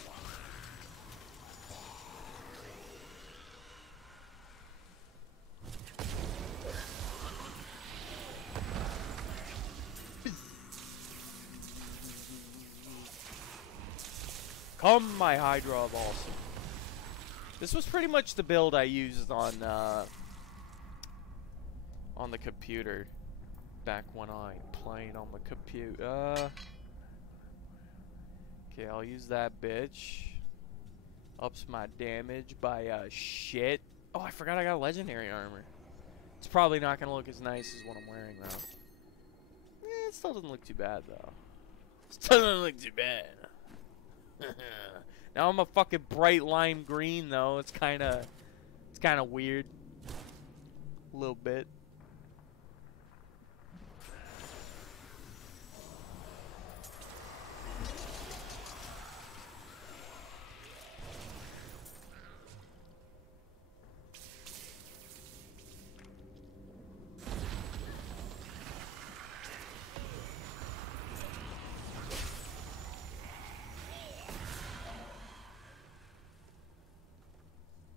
Come, my Hydra of Awesome. This was pretty much the build I used on the computer back when I played on the computer. Okay, I'll use that bitch. Ups my damage by shit. Oh, I forgot I got legendary armor. It's probably not gonna look as nice as what I'm wearing though. It still doesn't look too bad though. Still doesn't look too bad. Now I'm a fucking bright lime green though. It's kind of weird. A little bit.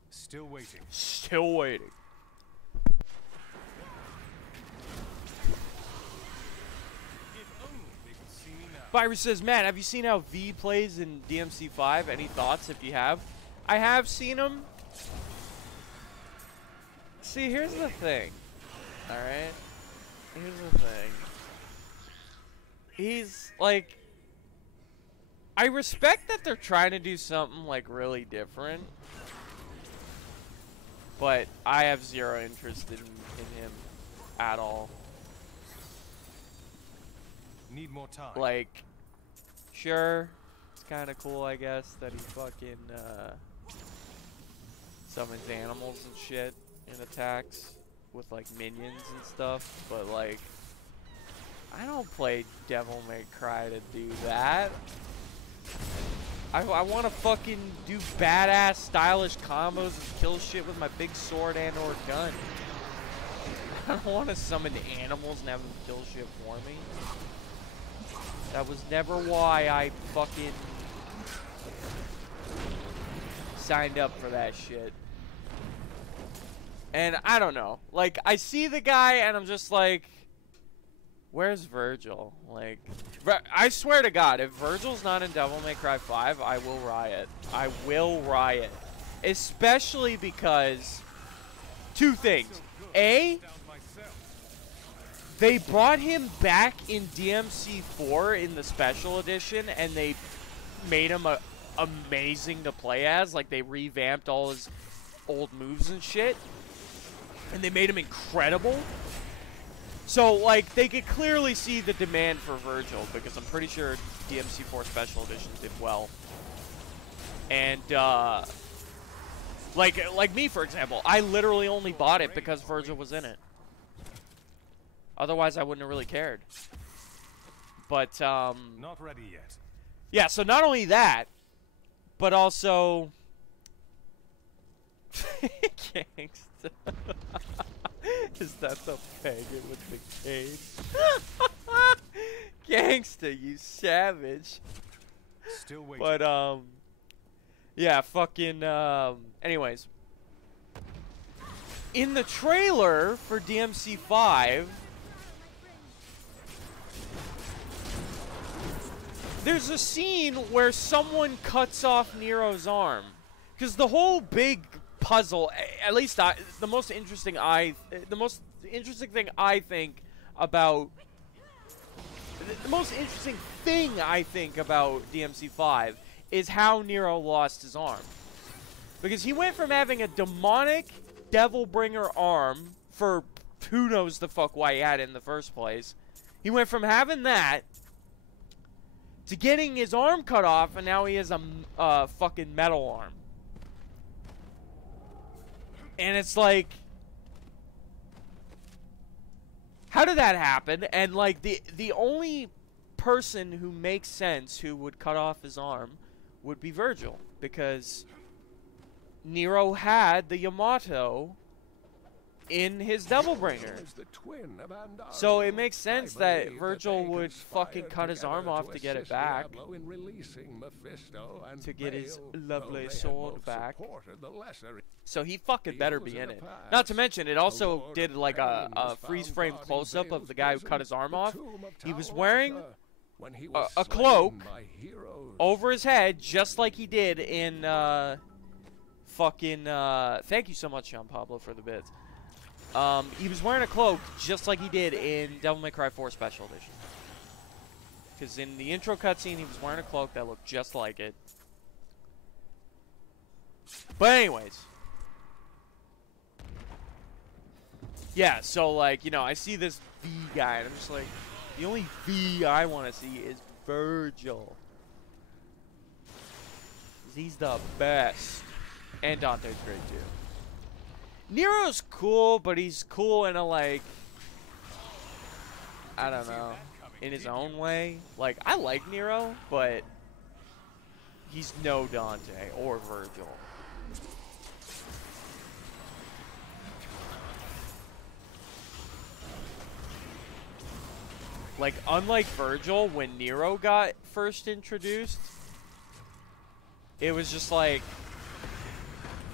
Still waiting. Still waiting. If only they could see me now. Virus says, Matt, have you seen how V plays in DMC5? Any thoughts if you have? I have seen him. See, here's the thing. Alright? Here's the thing. He's, like... I respect that they're trying to do something, like, really different. But I have zero interest in him at all. Need more time. Like, sure, it's kind of cool, I guess, that he fucking summons animals and shit and attacks with like minions and stuff. But like, I don't play Devil May Cry to do that. I want to fucking do badass, stylish combos and kill shit with my big sword and or gun. I don't want to summon animals and have them kill shit for me. That was never why I fucking signed up for that shit. And I don't know. Like, I see the guy and I'm just like, where's Virgil? Like, I swear to God, if Virgil's not in Devil May Cry 5, I will riot. I will riot. Especially because, two things. A, they brought him back in DMC4 in the special edition, and they made him amazing to play as. Like, they revamped all his old moves and shit. And they made him incredible. So, like, they could clearly see the demand for Virgil, because I'm pretty sure DMC4 Special Edition did well. And, like me, for example, I literally only bought it because Virgil was in it. Otherwise, I wouldn't have really cared. But, Not ready yet. yeah, so not only that, but also... Gangsta. Is that the faggot with the cane? Gangsta, you savage. Still waiting. But, yeah, fucking, anyways. In the trailer for DMC5, there's a scene where someone cuts off Nero's arm. Because the whole big puzzle, at least the most interesting thing I think about DMC5 is how Nero lost his arm. Because he went from having a demonic devil bringer arm for who knows the fuck why he had it in the first place. He went from having that to getting his arm cut off, and now he has a fucking metal arm. And it's like, how did that happen? And like the only person who makes sense who would cut off his arm would be Virgil, because Nero had the Yamato in his Devilbringer. So it makes sense that Virgil would fucking cut his arm off to get it back. To get his lovely sword back. So he fucking better be in it. Not to mention, it also did like a freeze frame close-up of the guy who cut his arm off. He was wearing a cloak over his head, just like he did in fucking... thank you so much, Jean Pablo, for the bits. He was wearing a cloak just like he did in Devil May Cry 4 Special Edition. Because in the intro cutscene, he was wearing a cloak that looked just like it. But anyways. Yeah, so like, you know, I see this V guy, and I'm just like, the only V I want to see is Virgil. 'Cause he's the best. And Dante's great too. Nero's cool, but he's cool in a, like, I don't know, in his own way. Like, I like Nero, but he's no Dante or Virgil. Like, unlike Virgil, when Nero got first introduced, it was just like,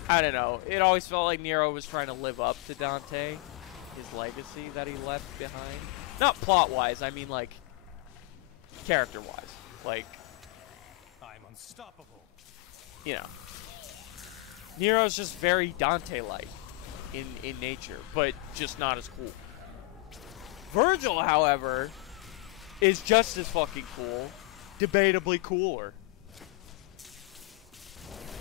I don't know. It always felt like Nero was trying to live up to Dante, his legacy that he left behind. Not plot-wise, I mean, like, character-wise. Like, I'm unstoppable. You know. Nero's just very Dante-like in nature, but just not as cool. Virgil, however, is just as fucking cool, debatably cooler.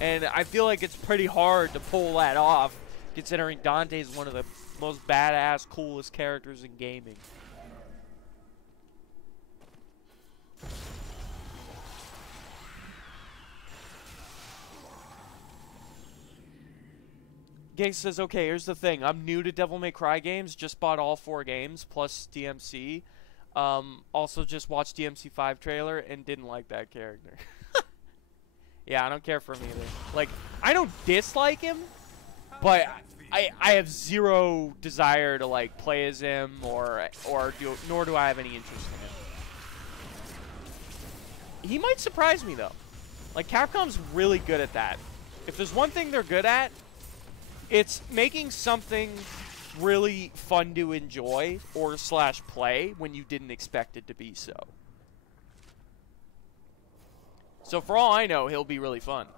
And I feel like it's pretty hard to pull that off, considering Dante is one of the most badass, coolest characters in gaming. Gang says, okay, here's the thing. I'm new to Devil May Cry games, just bought all 4 games, plus DMC. Also just watched DMC5 trailer and didn't like that character. Yeah, I don't care for him either. Like, I don't dislike him, but I have zero desire to, like, play as him nor do I have any interest in him. He might surprise me, though. Like, Capcom's really good at that. If there's one thing they're good at, it's making something really fun to enjoy or / play when you didn't expect it to be so. So for all I know, he'll be really fun.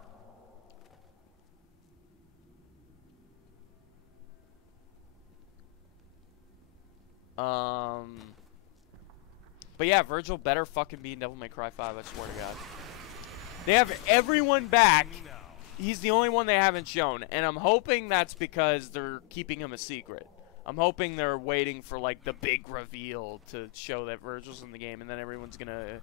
But yeah, Virgil better fucking be in Devil May Cry 5, I swear to God. They have everyone back. He's the only one they haven't shown, and I'm hoping that's because they're keeping him a secret. I'm hoping they're waiting for, like, the big reveal to show that Virgil's in the game, and then everyone's gonna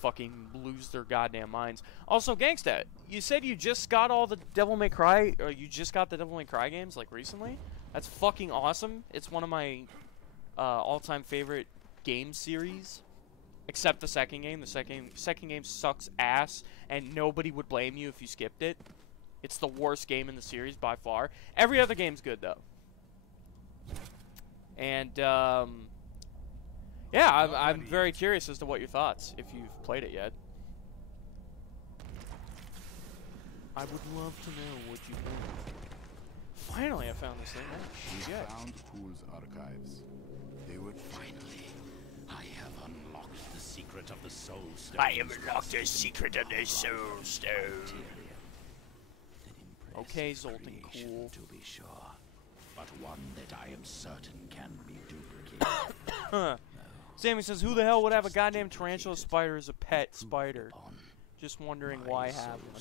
fucking lose their goddamn minds. Also, Gangsta, you said you just got all the Devil May Cry, or you just got the Devil May Cry games, like, recently? That's fucking awesome. It's one of my all-time favorite game series. Except the second game. The second game sucks ass, and nobody would blame you if you skipped it. It's the worst game in the series by far. Every other game's good, though. And, yeah, I'm very curious as to what your thoughts, if you've played it yet. I would love to know what you think. Finally, I found this thing. Oh, We shit. found Pool's archives. They were Finally, I have unlocked the secret of the Soul Stone. I have unlocked the secret of the Soul Stone. Okay, Zoltan, cool. To be sure, but one that I am certain can be duplicated. Sammy says, who the hell would have a goddamn tarantula spider as a pet spider? Just wondering why I have one.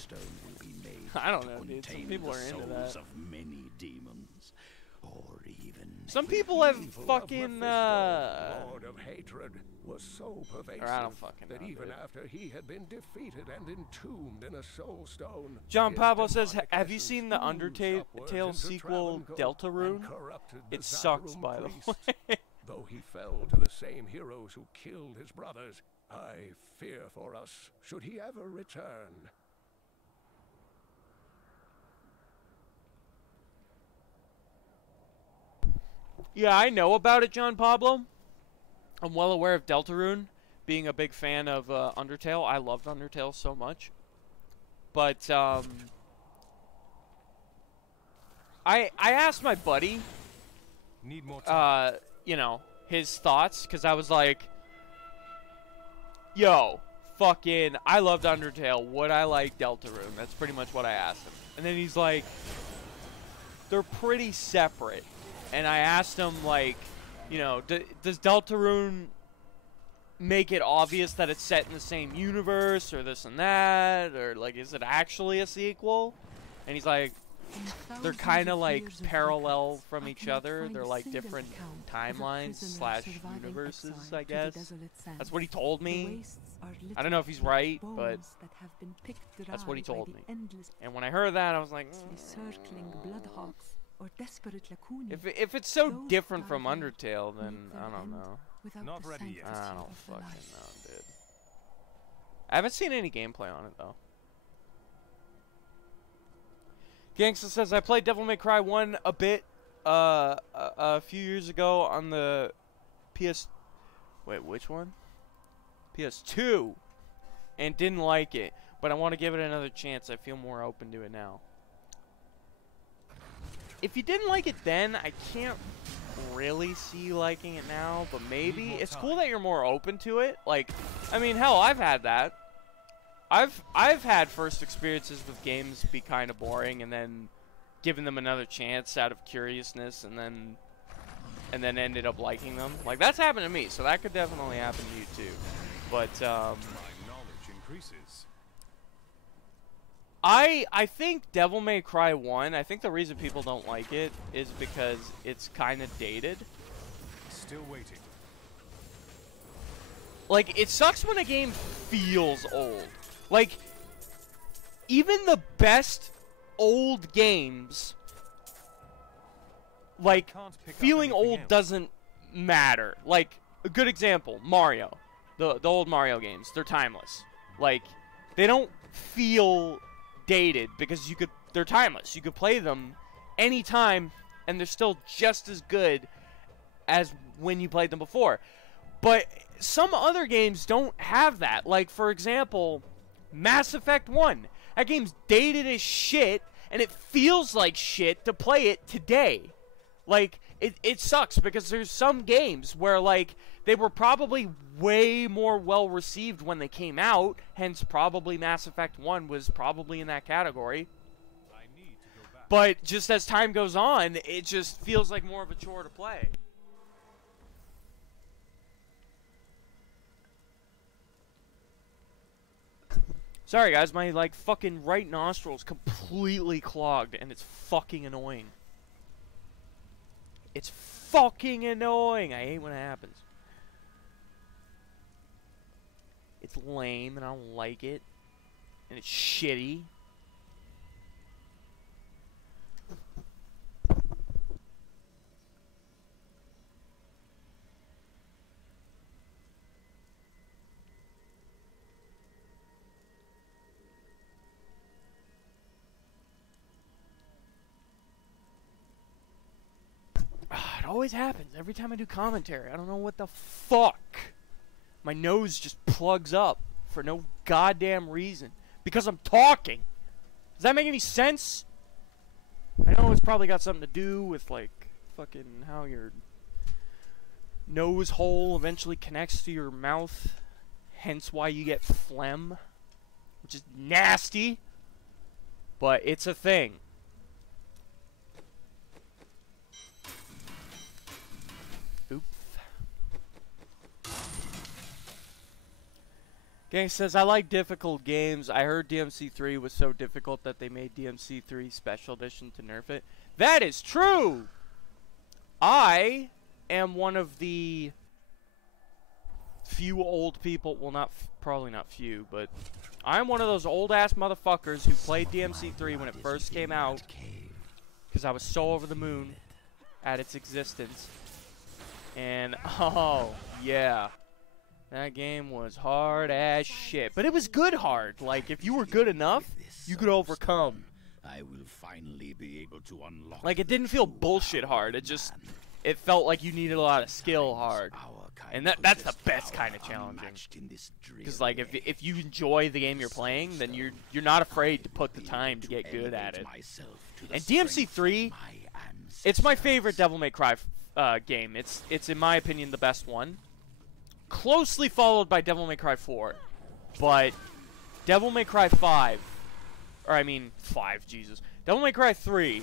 I don't know, dude. Some people are into that. Of many demons, or even some people have Evil of fucking, Mephisto, Lord of Hatred, was so pervasive I don't fucking that know, even dude. after he had been defeated and entombed in a soul stone, John his Pablo says, demonic have you essence seen the oozed Undertale upwards Tale into sequel Travancore Deltarune? and corrupted the It sucks, Zagrum by the priests. way. Though he fell to the same heroes who killed his brothers, I fear for us should he ever return. Yeah, I know about it, John Pablo. I'm well aware of Deltarune, being a big fan of Undertale. I loved Undertale so much. But, I asked my buddy, Need more time. you know, his thoughts, because I was like, yo, fucking, I loved Undertale. Would I like Deltarune? That's pretty much what I asked him. And then he's like, they're pretty separate. And I asked him, like, you know, does Deltarune make it obvious that it's set in the same universe, or this and that, or, like, is it actually a sequel? And he's like, they're kind of, like, parallel from each other. They're, like, different timelines slash universes, I guess. That's what he told me. I don't know if he's right, but that's what he told me. And when I heard that, I was like, if it's so different from Undertale, then I don't know. Not ready yet. I don't fucking know, dude. I haven't seen any gameplay on it, though. Gangsta says, I played Devil May Cry 1 a bit a few years ago on the PS... Wait, which one? PS2. And didn't like it. But I want to give it another chance. I feel more open to it now. If you didn't like it then, I can't really see liking it now. But maybe. It's cool that you're more open to it. Like, I mean, hell, I've had that. I've had first experiences with games be kind of boring, and then giving them another chance out of curiousness, and then ended up liking them. Like, that's happened to me, so that could definitely happen to you too. But My knowledge increases. I think Devil May Cry 1, I think the reason people don't like it is because it's kind of dated. Still waiting. Like, it sucks when a game feels old. Like, even the best old games, like, feeling old doesn't matter. Like, a good example, Mario. The old Mario games, they're timeless. Like, they don't feel dated because they're timeless. You could play them anytime, and they're still just as good as when you played them before. But some other games don't have that. Like, for example, Mass Effect 1. That game's dated as shit, and it feels like shit to play it today. Like, it sucks because there's some games where, like, they were probably way more well-received when they came out, hence probably Mass Effect 1 was probably in that category. I need to go back. But just as time goes on, it just feels like more of a chore to play. Sorry guys, my like fucking right nostril's completely clogged and it's fucking annoying. It's fucking annoying. I hate when it happens. It's lame and I don't like it. And it's shitty. It always happens every time I do commentary. I don't know what the fuck. My nose just plugs up for no goddamn reason. Because I'm talking. Does that make any sense? I know it's probably got something to do with, like, fucking how your nose hole eventually connects to your mouth. Hence why you get phlegm. Which is nasty. But it's a thing. Gang says, I like difficult games. I heard DMC3 was so difficult that they made DMC3 Special Edition to nerf it. That is true! I am one of the few old people, well, not probably not few, but I'm one of those old-ass motherfuckers who played DMC3 when it first came out because I was so over the moon at its existence. And, oh, yeah. That game was hard as shit. But it was good hard. Like, if you were good enough, you could overcome. I will finally be able to unlock. Like, it didn't feel bullshit hard. It just, it felt like you needed a lot of skill hard. And that's the best kind of challenging. Because, like, if you enjoy the game you're playing, then you're not afraid to put the time to get good at it. And DMC3, it's my favorite Devil May Cry game. It's in my opinion the best one. Closely followed by Devil May Cry 4. But Devil May Cry 5, or I mean 5, Jesus. Devil May Cry 3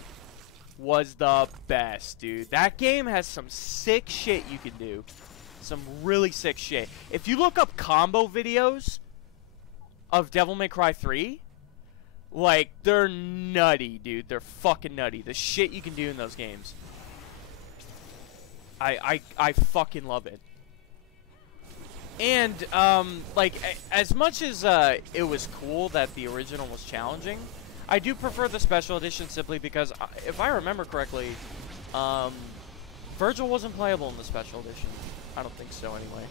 was the best, dude. That game has some sick shit you can do. Some really sick shit. If you look up combo videos of Devil May Cry 3, like, they're nutty, dude. They're fucking nutty. The shit you can do in those games. I fucking love it. And, like, as much as it was cool that the original was challenging, I do prefer the special edition simply because, if I remember correctly, Virgil wasn't playable in the special edition. I don't think so, anyway.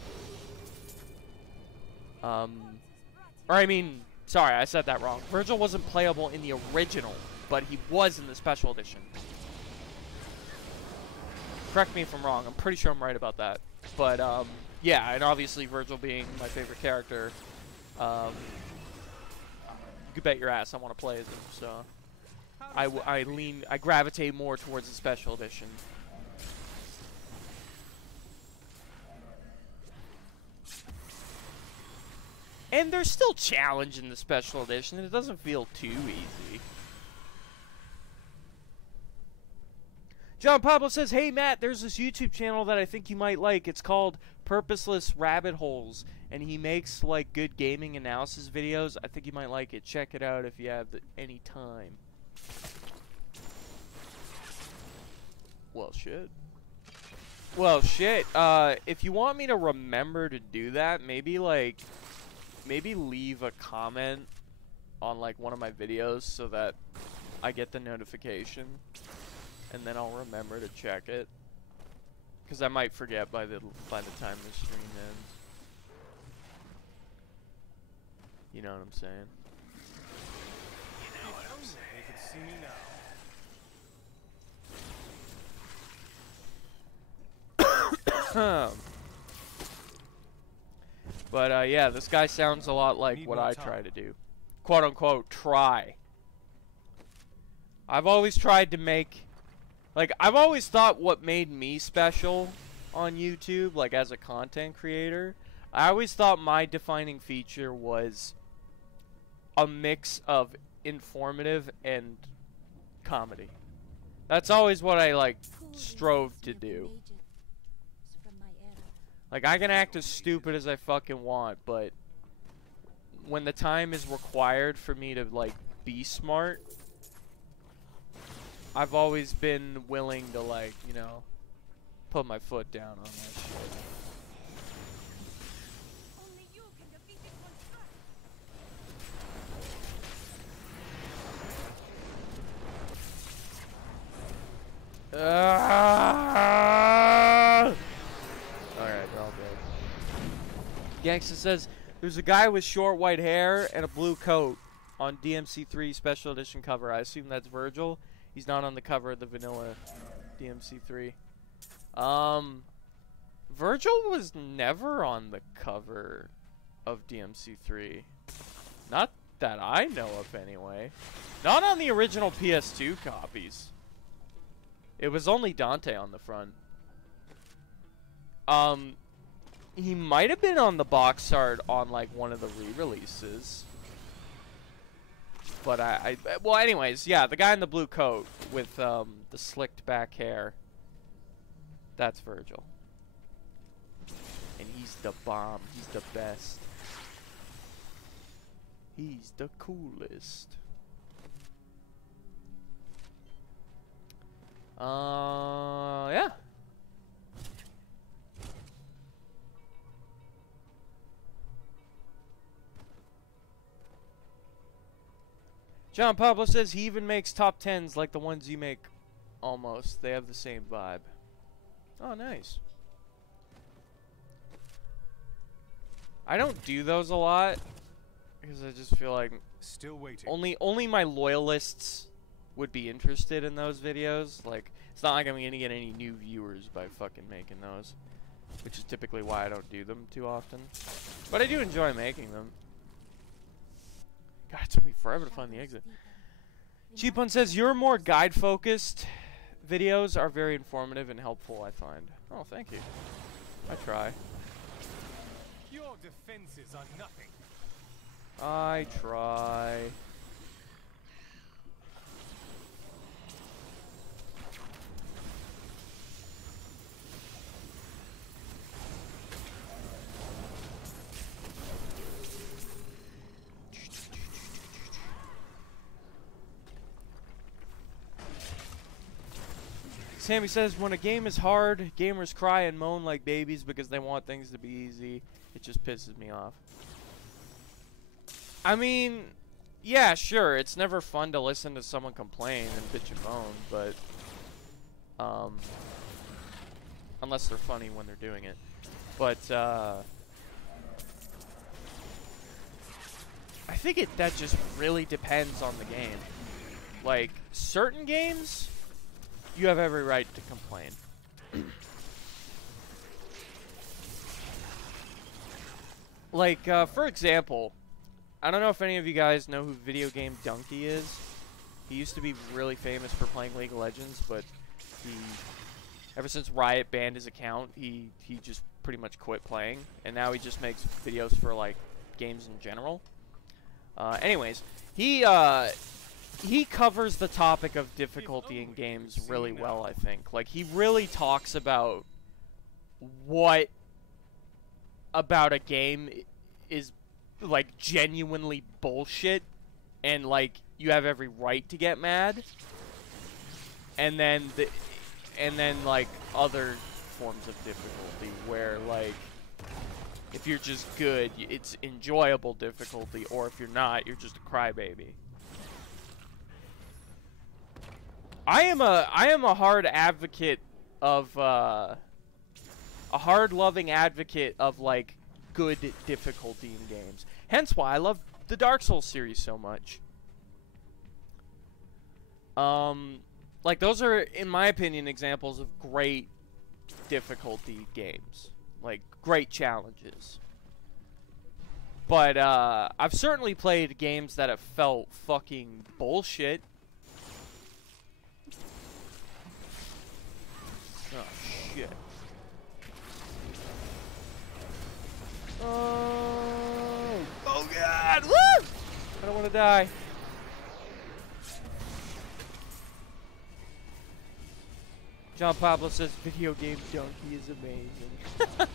Or, I mean, sorry, I said that wrong. Virgil wasn't playable in the original, but he was in the special edition. Correct me if I'm wrong. I'm pretty sure I'm right about that. But, yeah, and obviously Virgil being my favorite character, you could bet your ass I want to play as him, so I gravitate more towards the special edition. And there's still challenge in the special edition, and it doesn't feel too easy. John Pablo says, hey Matt, there's this YouTube channel that I think you might like. It's called Purposeless Rabbit Holes, and he makes like good gaming analysis videos. I think you might like it. Check it out if you have any time. Well, shit. Well, shit. If you want me to remember to do that, maybe leave a comment on like one of my videos so that I get the notification. And then I'll remember to check it, because I might forget by the time the stream ends. You know what I'm saying? You know what I'm saying? They could see me now. But yeah, this guy sounds a lot like what I try to do. Quote unquote, try. I've always tried to make... Like, I've always thought what made me special on YouTube, like, as a content creator, I always thought my defining feature was a mix of informative and comedy. That's always what I, like, strove to do. Like, I can act as stupid as I fucking want, but when the time is required for me to, like, be smart... I've always been willing to, like, you know, put my foot down on that shit. Only you can defeat this monstrosity. Alright, they're all dead. Gangsta says, there's a guy with short white hair and a blue coat on DMC3 Special Edition cover. I assume that's Virgil. He's not on the cover of the vanilla DMC3. Virgil was never on the cover of DMC3. Not that I know of, anyway. Not on the original PS2 copies. It was only Dante on the front. He might have been on the box art on, like, one of the re-releases. But well, anyways, yeah, the guy in the blue coat with, the slicked back hair. That's Virgil. And he's the bomb. He's the best. He's the coolest. Yeah. John Pablo says he even makes top 10s like the ones you make almost. They have the same vibe. Oh, nice. I don't do those a lot because I just feel like Still waiting. only my loyalists would be interested in those videos. Like, it's not like I'm gonna get any new viewers by fucking making those, which is typically why I don't do them too often. But I do enjoy making them. God, it took me forever to find the exit. Cheap One says your more guide-focused videos are very informative and helpful, I find. Oh, thank you. I try. Your defenses are nothing. I try. Sammy says, when a game is hard, gamers cry and moan like babies because they want things to be easy. It just pisses me off. I mean, yeah, sure, it's never fun to listen to someone complain and bitch and moan, but, unless they're funny when they're doing it. But, I think that just really depends on the game. Like, certain games, you have every right to complain. Like, for example, I don't know if any of you guys know who Video Game Donkey is. He used to be really famous for playing League of Legends, but ever since Riot banned his account, he just pretty much quit playing, and now he just makes videos for, like, games in general. Anyways, he covers the topic of difficulty in games really well, I think. Like, he really talks about what about a game is, like, genuinely bullshit, and, like, you have every right to get mad. And then, like, other forms of difficulty where, like, if you're just good, it's enjoyable difficulty, or if you're not, you're just a crybaby. I am a hard advocate of a hard-loving advocate of, like, good difficulty in games. Hence why I love the Dark Souls series so much. Like, those are, in my opinion, examples of great difficulty games. Like, great challenges. But, I've certainly played games that have felt fucking bullshit. Oh, shit. Oh! Oh, God! Woo! I don't want to die. John Pablo says, Video Game Donkey is amazing.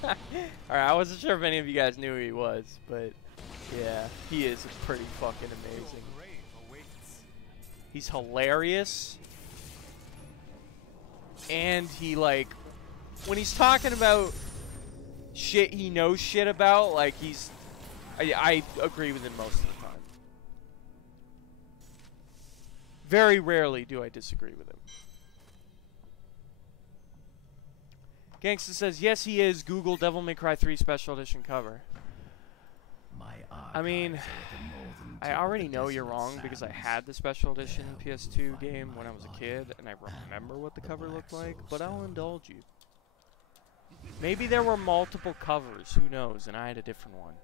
Alright, I wasn't sure if any of you guys knew who he was, but yeah, he is pretty fucking amazing. He's hilarious. And he, like, when he's talking about shit he knows shit about, like I agree with him most of the time. Very rarely do I disagree with him. Gangsta says, yes, he is. Google Devil May Cry 3 Special Edition cover. I mean, I already know you're wrong because I had the Special Edition PS2 game when I was a kid, and I remember what the cover looked like, but I'll indulge you. Maybe there were multiple covers, who knows, and I had a different one.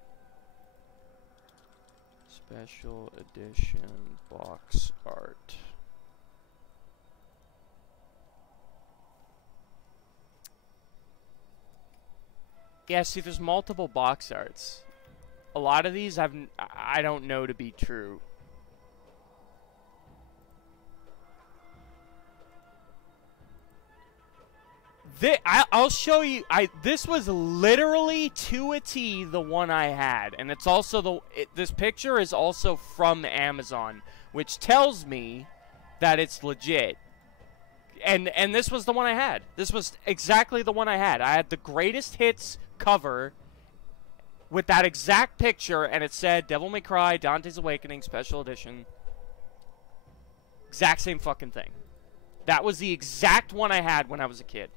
Special Edition box art. Yeah, see, there's multiple box arts. A lot of these I don't know to be true. I'll show you. This was literally to a T the one I had, and it's also this picture is also from Amazon, which tells me that it's legit. And this was the one I had. This was exactly the one I had. I had the Greatest Hits cover with that exact picture, and it said Devil May Cry Dante's Awakening Special Edition. Exact same fucking thing. That was the exact one I had when I was a kid.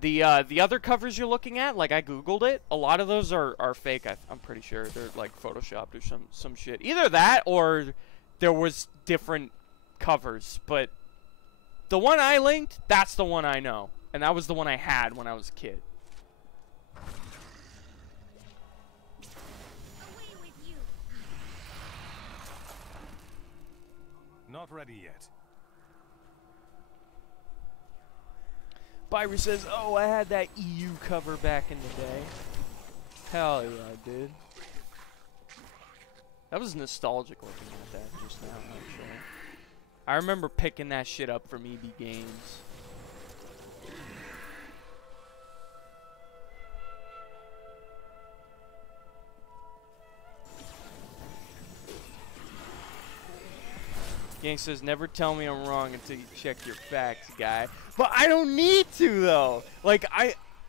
The other covers you're looking at, like I googled it, a lot of those are fake. I'm pretty sure they're like photoshopped or some shit. Either that or there was different covers, but the one I linked, that's the one I know, and that was the one I had when I was a kid. Not ready yet. Byrie says, oh, I had that EU cover back in the day. Hell yeah, dude. That was nostalgic looking at that just now, actually. I remember picking that shit up from EB Games. Gang says, never tell me I'm wrong until you check your facts, guy. But I don't need to, though. Like,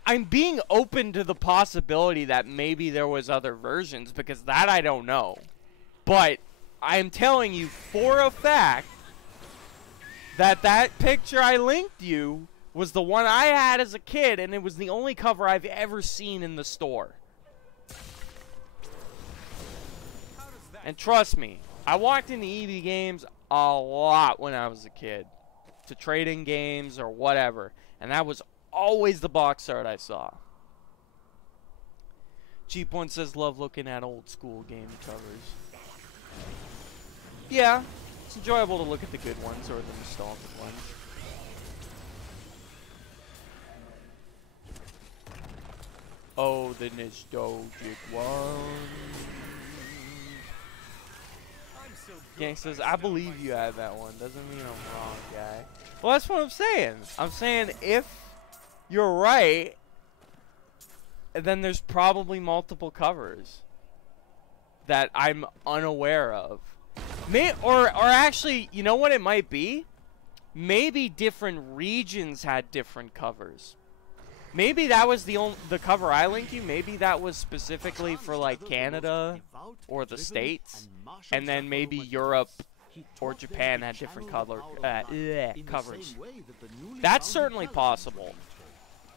I'm being open to the possibility that maybe there was other versions, because that I don't know. But I'm telling you for a fact that that picture I linked you was the one I had as a kid, and it was the only cover I've ever seen in the store. And trust me, I walked into EB Games a lot when I was a kid to trading games or whatever, and that was always the box art I saw. Cheap One says, love looking at old school game covers. Yeah, it's enjoyable to look at the good ones or the nostalgic ones. Oh, the nostalgic ones. Gang says, I believe you had that one. Doesn't mean I'm wrong, guy. Well, that's what I'm saying. I'm saying if you're right, then there's probably multiple covers that I'm unaware of. Or actually, you know what it might be? Maybe different regions had different covers. Maybe that was the cover I linked you. Maybe that was specifically for like Canada or the States, and then maybe Europe or Japan had different covers. That's certainly possible.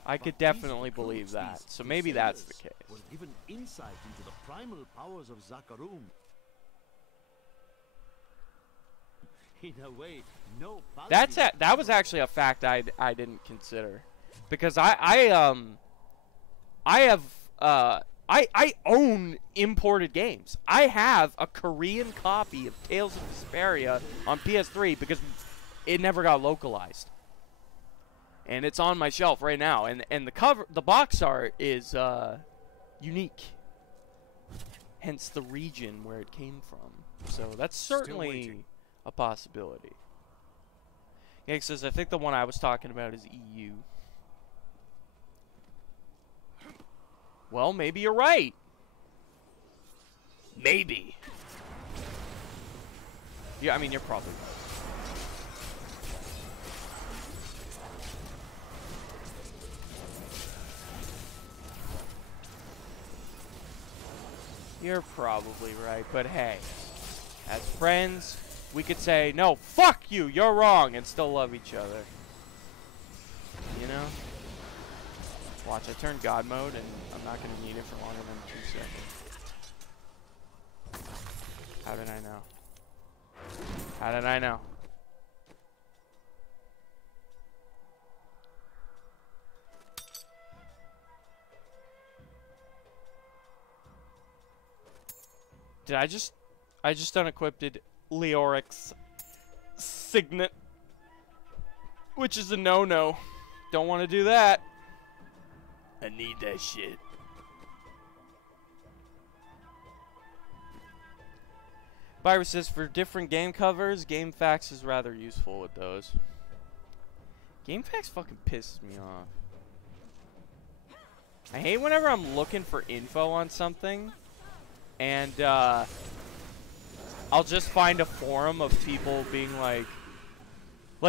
I could definitely believe that. So maybe that's the case. Was given insight into the primal powers of Zakarum. In a way, no. That was actually a fact I didn't consider. Because I own imported games. I have a Korean copy of Tales of Vesperia on PS3 because it never got localized, and it's on my shelf right now. And the box art is unique, hence the region where it came from. So that's certainly a possibility. Yank says, I think the one I was talking about is EU. Well, maybe you're right. Maybe. Yeah, I mean, you're probably right. You're probably right, but hey, as friends, we could say, no, fuck you, you're wrong, and still love each other. You know? Watch, I turned God mode, and I'm not going to need it for longer than 2 seconds. How did I know? How did I know? Did I just unequipped Leoric's Signet, which is a no-no. Don't want to do that. I need that shit. Byron says, for different game covers, GameFAQs is rather useful with those. GameFAQs fucking pisses me off. I hate whenever I'm looking for info on something, and I'll just find a forum of people being like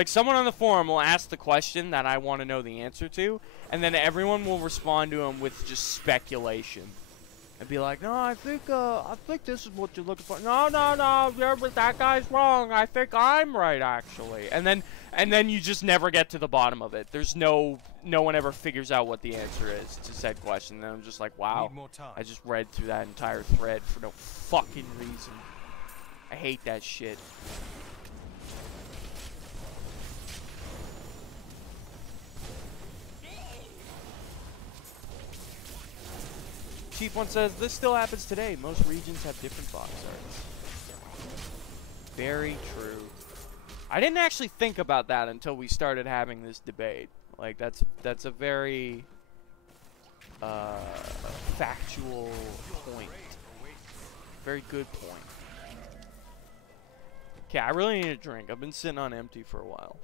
someone on the forum will ask the question that I want to know the answer to, and then everyone will respond to him with just speculation. And be like, no, I think this is what you're looking for. No, but that guy's wrong. I think I'm right, actually. And then you just never get to the bottom of it. There's no one ever figures out what the answer is to said question. And I'm just like, wow, I just read through that entire thread for no fucking reason. I hate that shit. Chief one says, this still happens today. Most regions have different box arts. Very true. I didn't actually think about that until we started having this debate. Like, that's a very factual point. Very good point. Okay, I really need a drink. I've been sitting on empty for a while.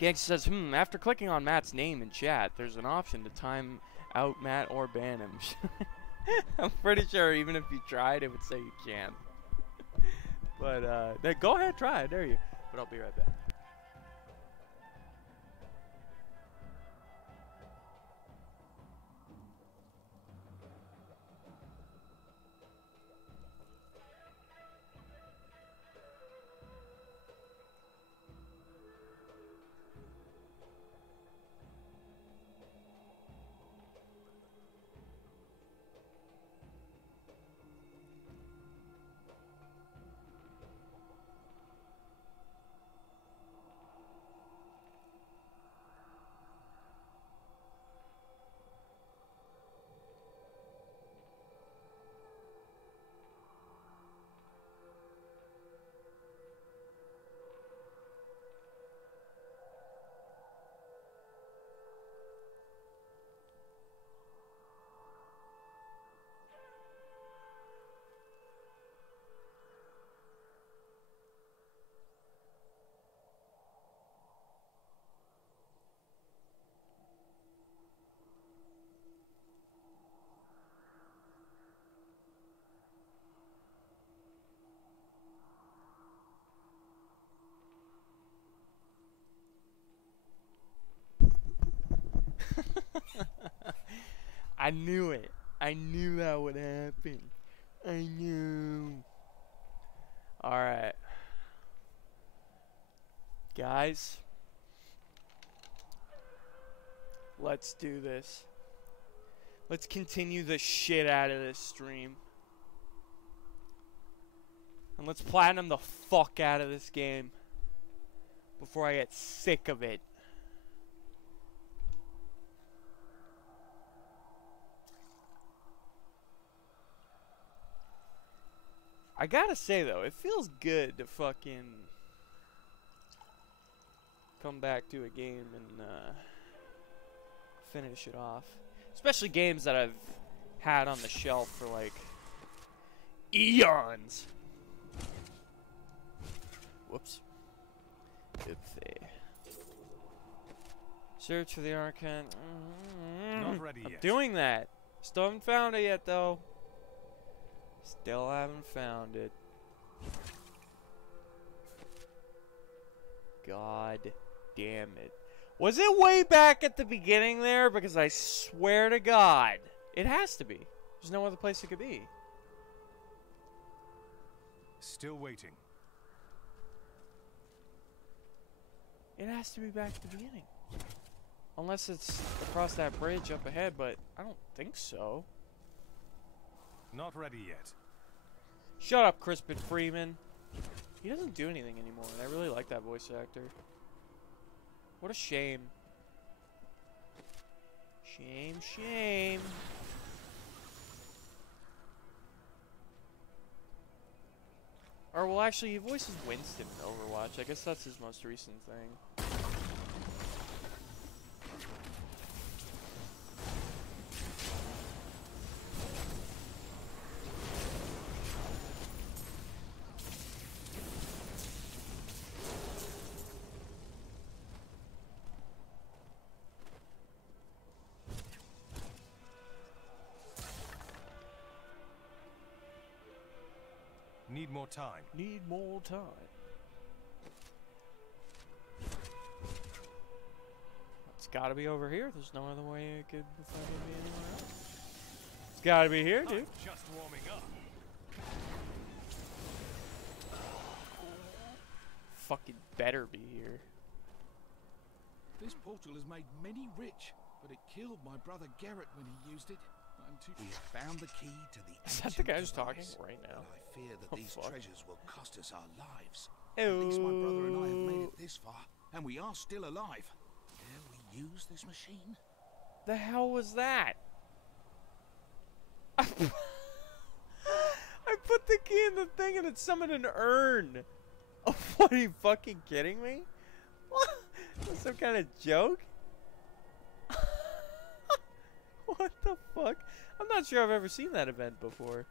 Gangsta says, after clicking on Matt's name in chat, there's an option to time out Matt or ban him. I'm pretty sure even if you tried, it would say you can't. But, go ahead, try it, dare you. But I'll be right back. I knew it. I knew that would happen. I knew. Alright. Guys. Let's do this. Let's continue the shit out of this stream. And let's platinum the fuck out of this game. Before I get sick of it. I gotta say though, it feels good to fucking come back to a game and finish it off. Especially games that I've had on the shelf for like eons. Whoops. Oopsie. Search for the archon. Not ready I'm yet. doing that. Still haven't found it yet though. Still haven't found it. God damn it. Was it way back at the beginning there? Because I swear to God, it has to be. There's no other place it could be. Still waiting. It has to be back at the beginning. Unless it's across that bridge up ahead, but I don't think so. Not ready yet. Shut up, Crispin Freeman. He doesn't do anything anymore, and I really like that voice actor. What a shame. Shame, shame. Or, well, actually, he voices Winston in Overwatch. I guess that's his most recent thing. Need more time. Need more time. It's gotta be over here. There's no other way it could fucking be anywhere else. It's gotta be here, dude. Just warming up. Fucking better be here. This portal has made many rich, but it killed my brother Garrett when he used it. I'm too. We have found the key to the Is that the guy who's ancient talking device, right now? but I fear that Oh, these fuck. treasures will cost us our lives. At least my brother and I have made Ew. it this far, and we are still alive. Dare we use this machine? The hell was that? I put the key in the thing and it summoned an urn. Oh, what, are you fucking kidding me? What? That's some kind of joke? What the fuck? I'm not sure I've ever seen that event before.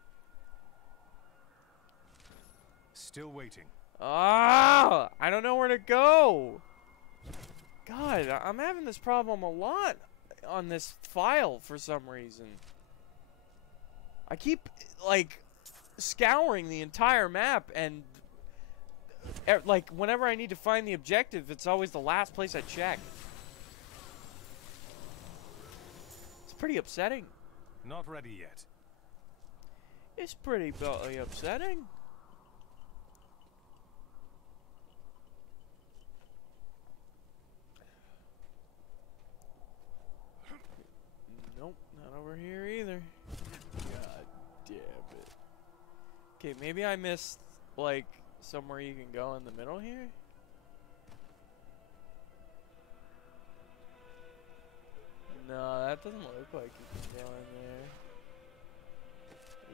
Still waiting. Ah, I don't know where to go. God, I'm having this problem a lot on this file for some reason. I keep, like, scouring the entire map, and, like, whenever I need to find the objective, it's always the last place I check. It's pretty upsetting. Not ready yet. It's pretty bloody upsetting. Nope, not over here either. God damn it. Okay, maybe I missed, like, somewhere you can go in the middle here? No, that doesn't look like you can go in there.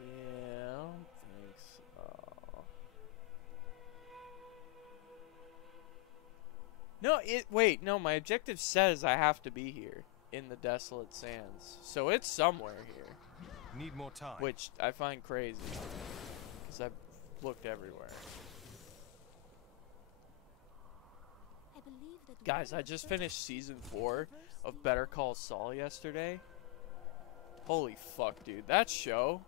Yeah, I don't think so. No, wait, no, my objective says I have to be here in the Desolate Sands. So it's somewhere here. Need more time. Which I find crazy. Because I've looked everywhere. I believe that Guys, I just finished season 4 of Better Call Saul yesterday. Holy fuck, dude. That show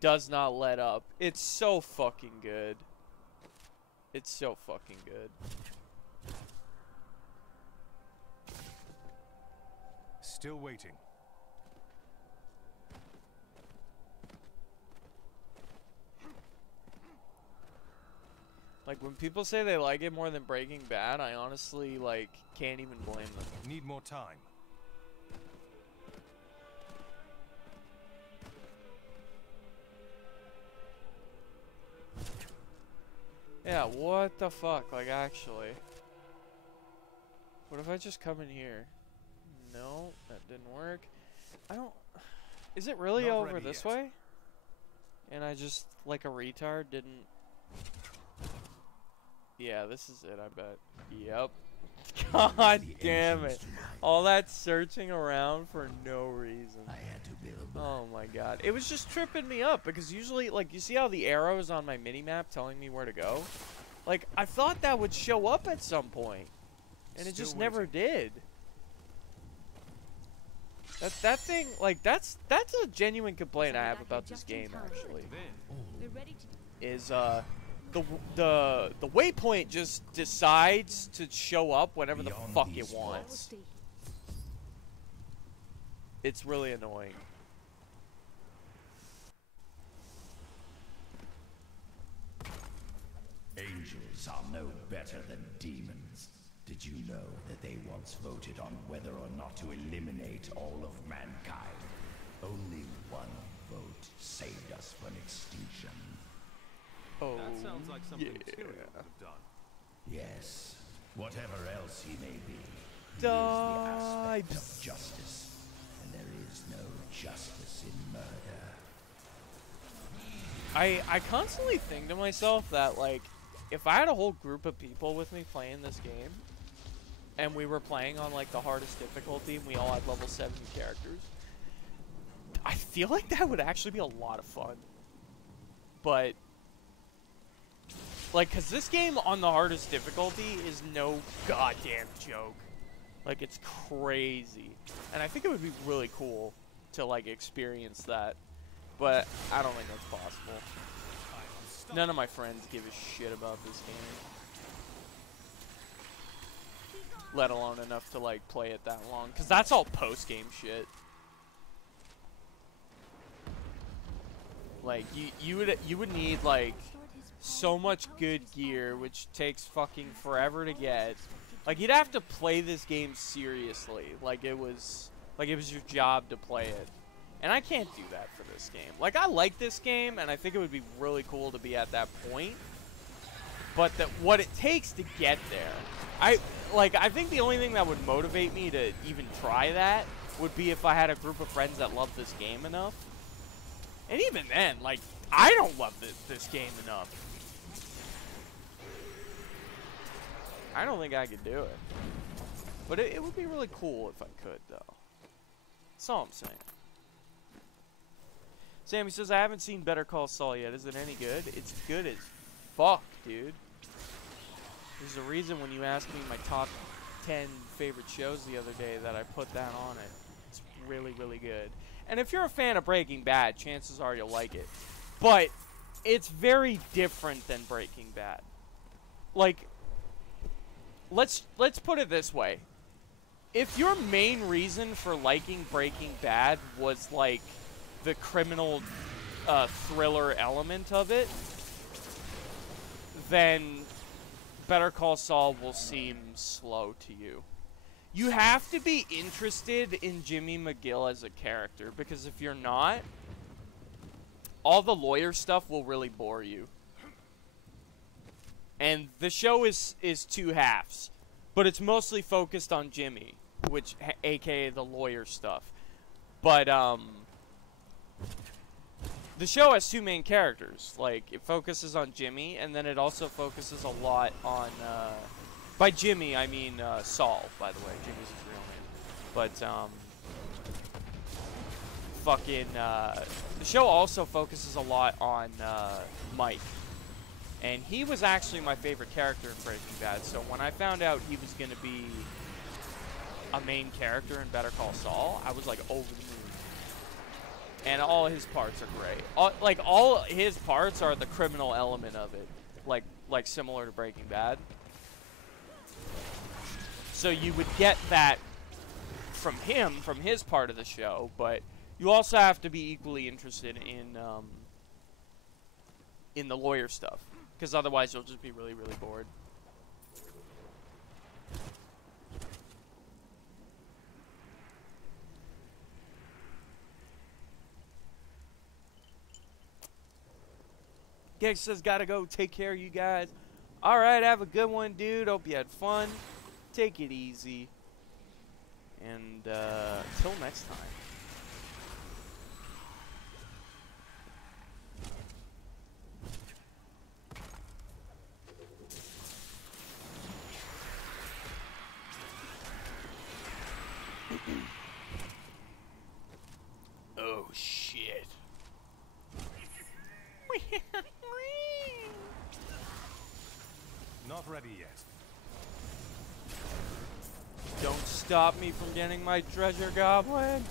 does not let up. It's so fucking good. It's so fucking good. Still waiting. Like, when people say they like it more than Breaking Bad, I honestly, like, can't even blame them. Need more time. Yeah, what the fuck? Like, actually. What if I just come in here? No, that didn't work. I don't... Is it really Not over ready this yet. way? And I just, like a retard, didn't... Yeah, this is it, I bet. Yep. God damn it. All that searching around for no reason. I had to build. Oh my god. It was just tripping me up because usually, like, you see how the arrows on my mini-map telling me where to go? Like, I thought that would show up at some point. And it Still just never waiting. did. That thing, like, that's a genuine complaint I have about this game, actually. they're ready to. Is, the waypoint just decides to show up whenever the fuck it wants. It's really annoying. Angels are no better than demons. Did you know that they once voted on whether or not to eliminate all of mankind? Only one vote saved us from extinction. Oh, that sounds like something yeah. Tyrion would have done. Yes. Whatever else he may be, he is Die. the aspect of justice, and there is no justice in murder. I constantly think to myself that, like, if I had a whole group of people with me playing this game, and we were playing on, like, the hardest difficulty, and we all had level 70 characters, I feel like that would actually be a lot of fun. But, like, because this game on the hardest difficulty is no goddamn joke. Like, it's crazy. And I think it would be really cool to, like, experience that. But I don't think that's possible. None of my friends give a shit about this game. Let alone enough to, like, play it that long. Because that's all post-game shit. Like, you would need, like, so much good gear, which takes fucking forever to get. Like, you'd have to play this game seriously. Like it was your job to play it. And I can't do that for this game. Like, I like this game, and I think it would be really cool to be at that point. But what it takes to get there, I think the only thing that would motivate me to even try that would be if I had a group of friends that love this game enough. And even then, like, I don't love this game enough. I don't think I could do it. But it would be really cool if I could, though. That's all I'm saying. Sammy says, I haven't seen Better Call Saul yet. Is it any good? It's good as fuck, dude. There's a reason when you asked me my top 10 favorite shows the other day that I put that on it. It's really, really good. And if you're a fan of Breaking Bad, chances are you'll like it. But it's very different than Breaking Bad. Like, let's put it this way. If your main reason for liking Breaking Bad was, like, the criminal thriller element of it, then Better Call Saul will seem slow to you. You have to be interested in Jimmy McGill as a character, because if you're not, all the lawyer stuff will really bore you. And the show is two halves, but it's mostly focused on Jimmy, which aka the lawyer stuff. But the show has two main characters. Like, it focuses on Jimmy, and then it also focuses a lot on by Jimmy, I mean Saul, by the way. Jimmy's his real name. But, the show also focuses a lot on Mike. And he was actually my favorite character in Breaking Bad, so when I found out he was going to be a main character in Better Call Saul, I was, like, over the moon. And all his parts are great. All his parts are the criminal element of it. Like similar to Breaking Bad. So you would get that from him, from his part of the show, but you also have to be equally interested in the lawyer stuff, because otherwise you'll just be really, really bored. Geg says, gotta go. Take care, you guys. Alright, have a good one, dude. Hope you had fun. Take it easy. And, until next time. Oh, shit. Not ready yet. Don't stop me from getting my treasure, Goblin.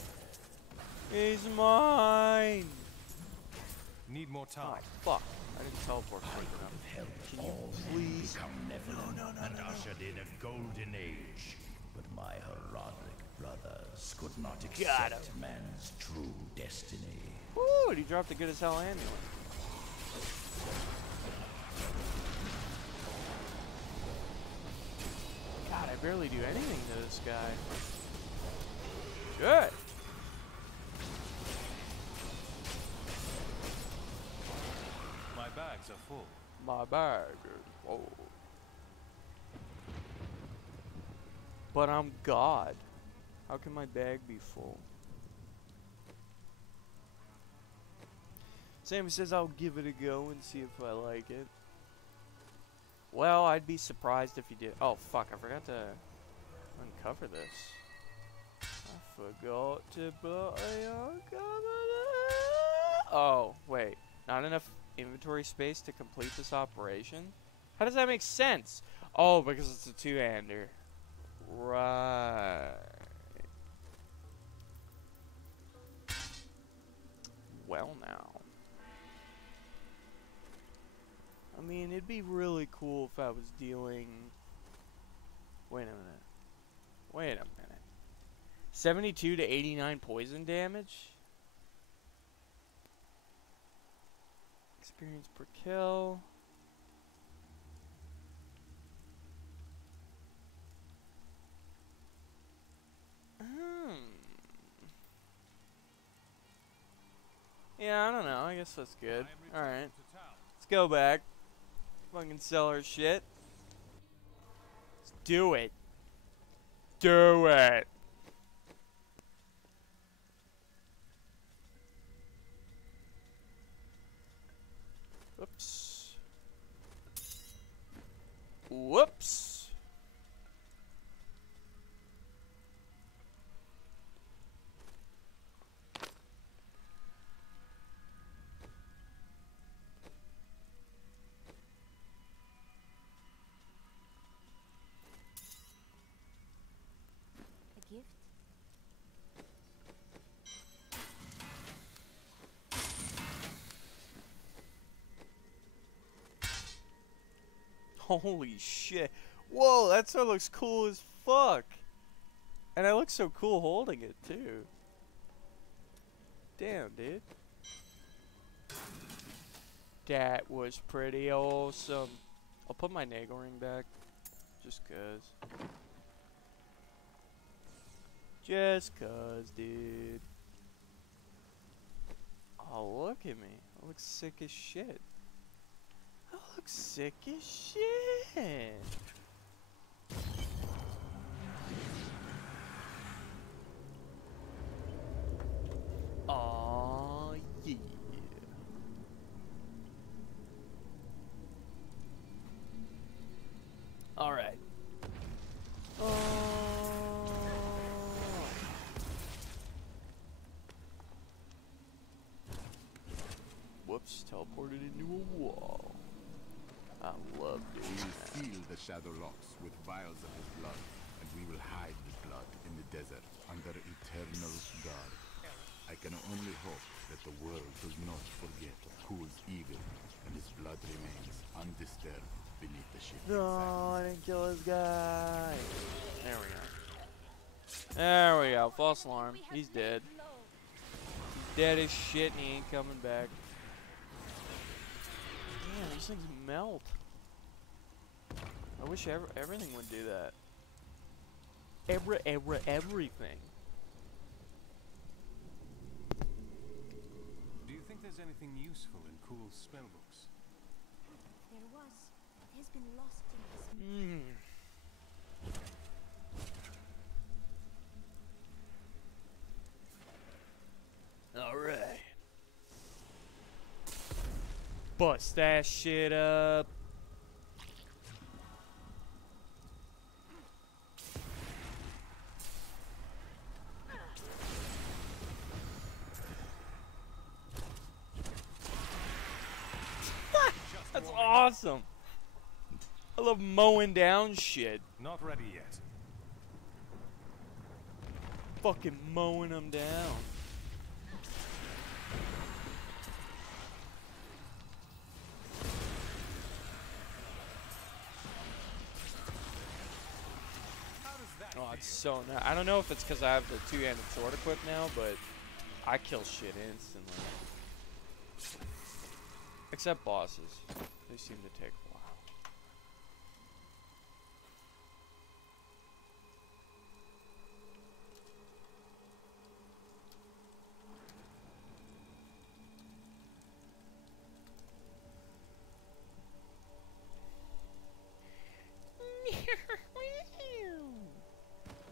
He's mine. Need need more Oh, time. fuck. I didn't teleport quick enough. Helped Can you all please? become Nephilim and ushered in a golden age. But my herodic brothers could not accept man's true destiny. Woo! He dropped a good as hell amulet. God, I barely do anything to this guy. Good. My bags are full. My bag is full. But I'm God. How can my bag be full? Sammy says I'll give it a go and see if I like it. Well, I'd be surprised if you did. Oh, fuck. I forgot to uncover this. I forgot to bloody uncover this. Oh, wait. Not enough inventory space to complete this operation? How does that make sense? Oh, because it's a two-hander. Right. Well, now. I mean, it'd be really cool if I was dealing... Wait a minute. Wait a minute. 72 to 89 poison damage? Experience per kill. Yeah, I don't know. I guess that's good. Alright. Let's go back. Fucking sell our shit. Let's do it. Do it. Whoops. Whoops. A gift? Holy shit. Whoa, that sword looks cool as fuck. And I look so cool holding it, too. Damn, dude. That was pretty awesome. I'll put my Nagel ring back. Just cause. Just cause, dude. Oh, look at me. I look sick as shit. I look sick as shit. Aw, yeah. Alright. Whoops, teleported into a wall. I love We doing will that. seal the shadow locks with vials of his blood, and we will hide the blood in the desert under eternal guard. I can only hope that the world does not forget Kuhl's evil, and his blood remains undisturbed beneath the ship. No, I didn't kill this guy. There we go. There we go. False alarm. He's dead. He's dead as shit and he ain't coming back. Damn, these things melt. I wish everything would do that. Everything. Do you think there's anything useful in Kuhl's spellbooks? There was. It has been lost in this. Alright. Bust that shit up. That's awesome. I love mowing down shit. Not ready yet. Fucking mowing them down. Oh, it's so nice. I don't know if it's because I have the two-handed sword equipped now, but I kill shit instantly. Except bosses. They seem to take a while.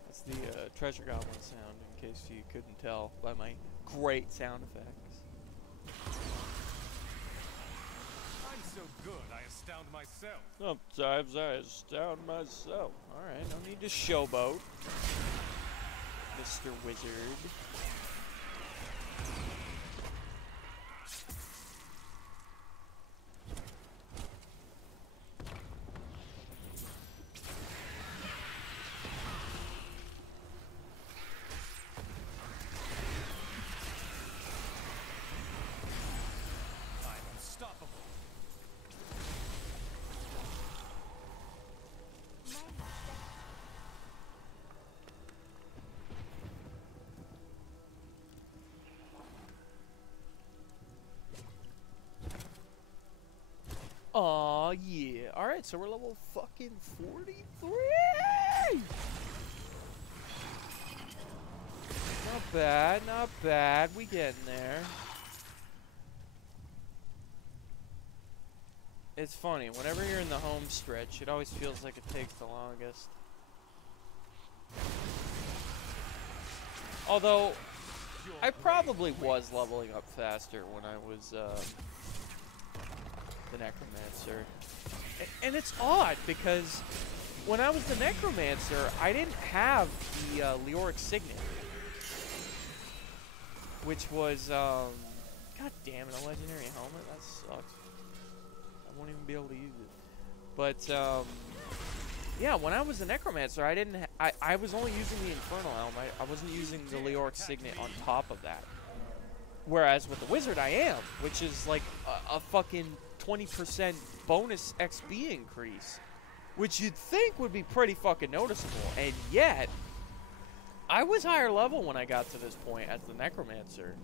That's the treasure goblin sound, in case you couldn't tell by my great sound effects. I'm so good, I astound myself. Sometimes I astound myself. Alright, no need to showboat, Mr. Wizard. Aw, yeah. Alright, so we're level fucking 43! Not bad, not bad. We getting there. It's funny, whenever you're in the home stretch, it always feels like it takes the longest. Although, I probably was leveling up faster when I was, the Necromancer. And it's odd, because when I was the Necromancer, I didn't have the, Leoric Signet. Which was, god damn it, a legendary helmet? That sucks. I won't even be able to use it. But, yeah, when I was the Necromancer, I didn't I was only using the Infernal Helm. I wasn't using the Leoric Signet on top of that. Whereas with the Wizard, I am, which is like a fucking 20% bonus XP increase, which you'd think would be pretty fucking noticeable, and yet I was higher level when I got to this point as the Necromancer,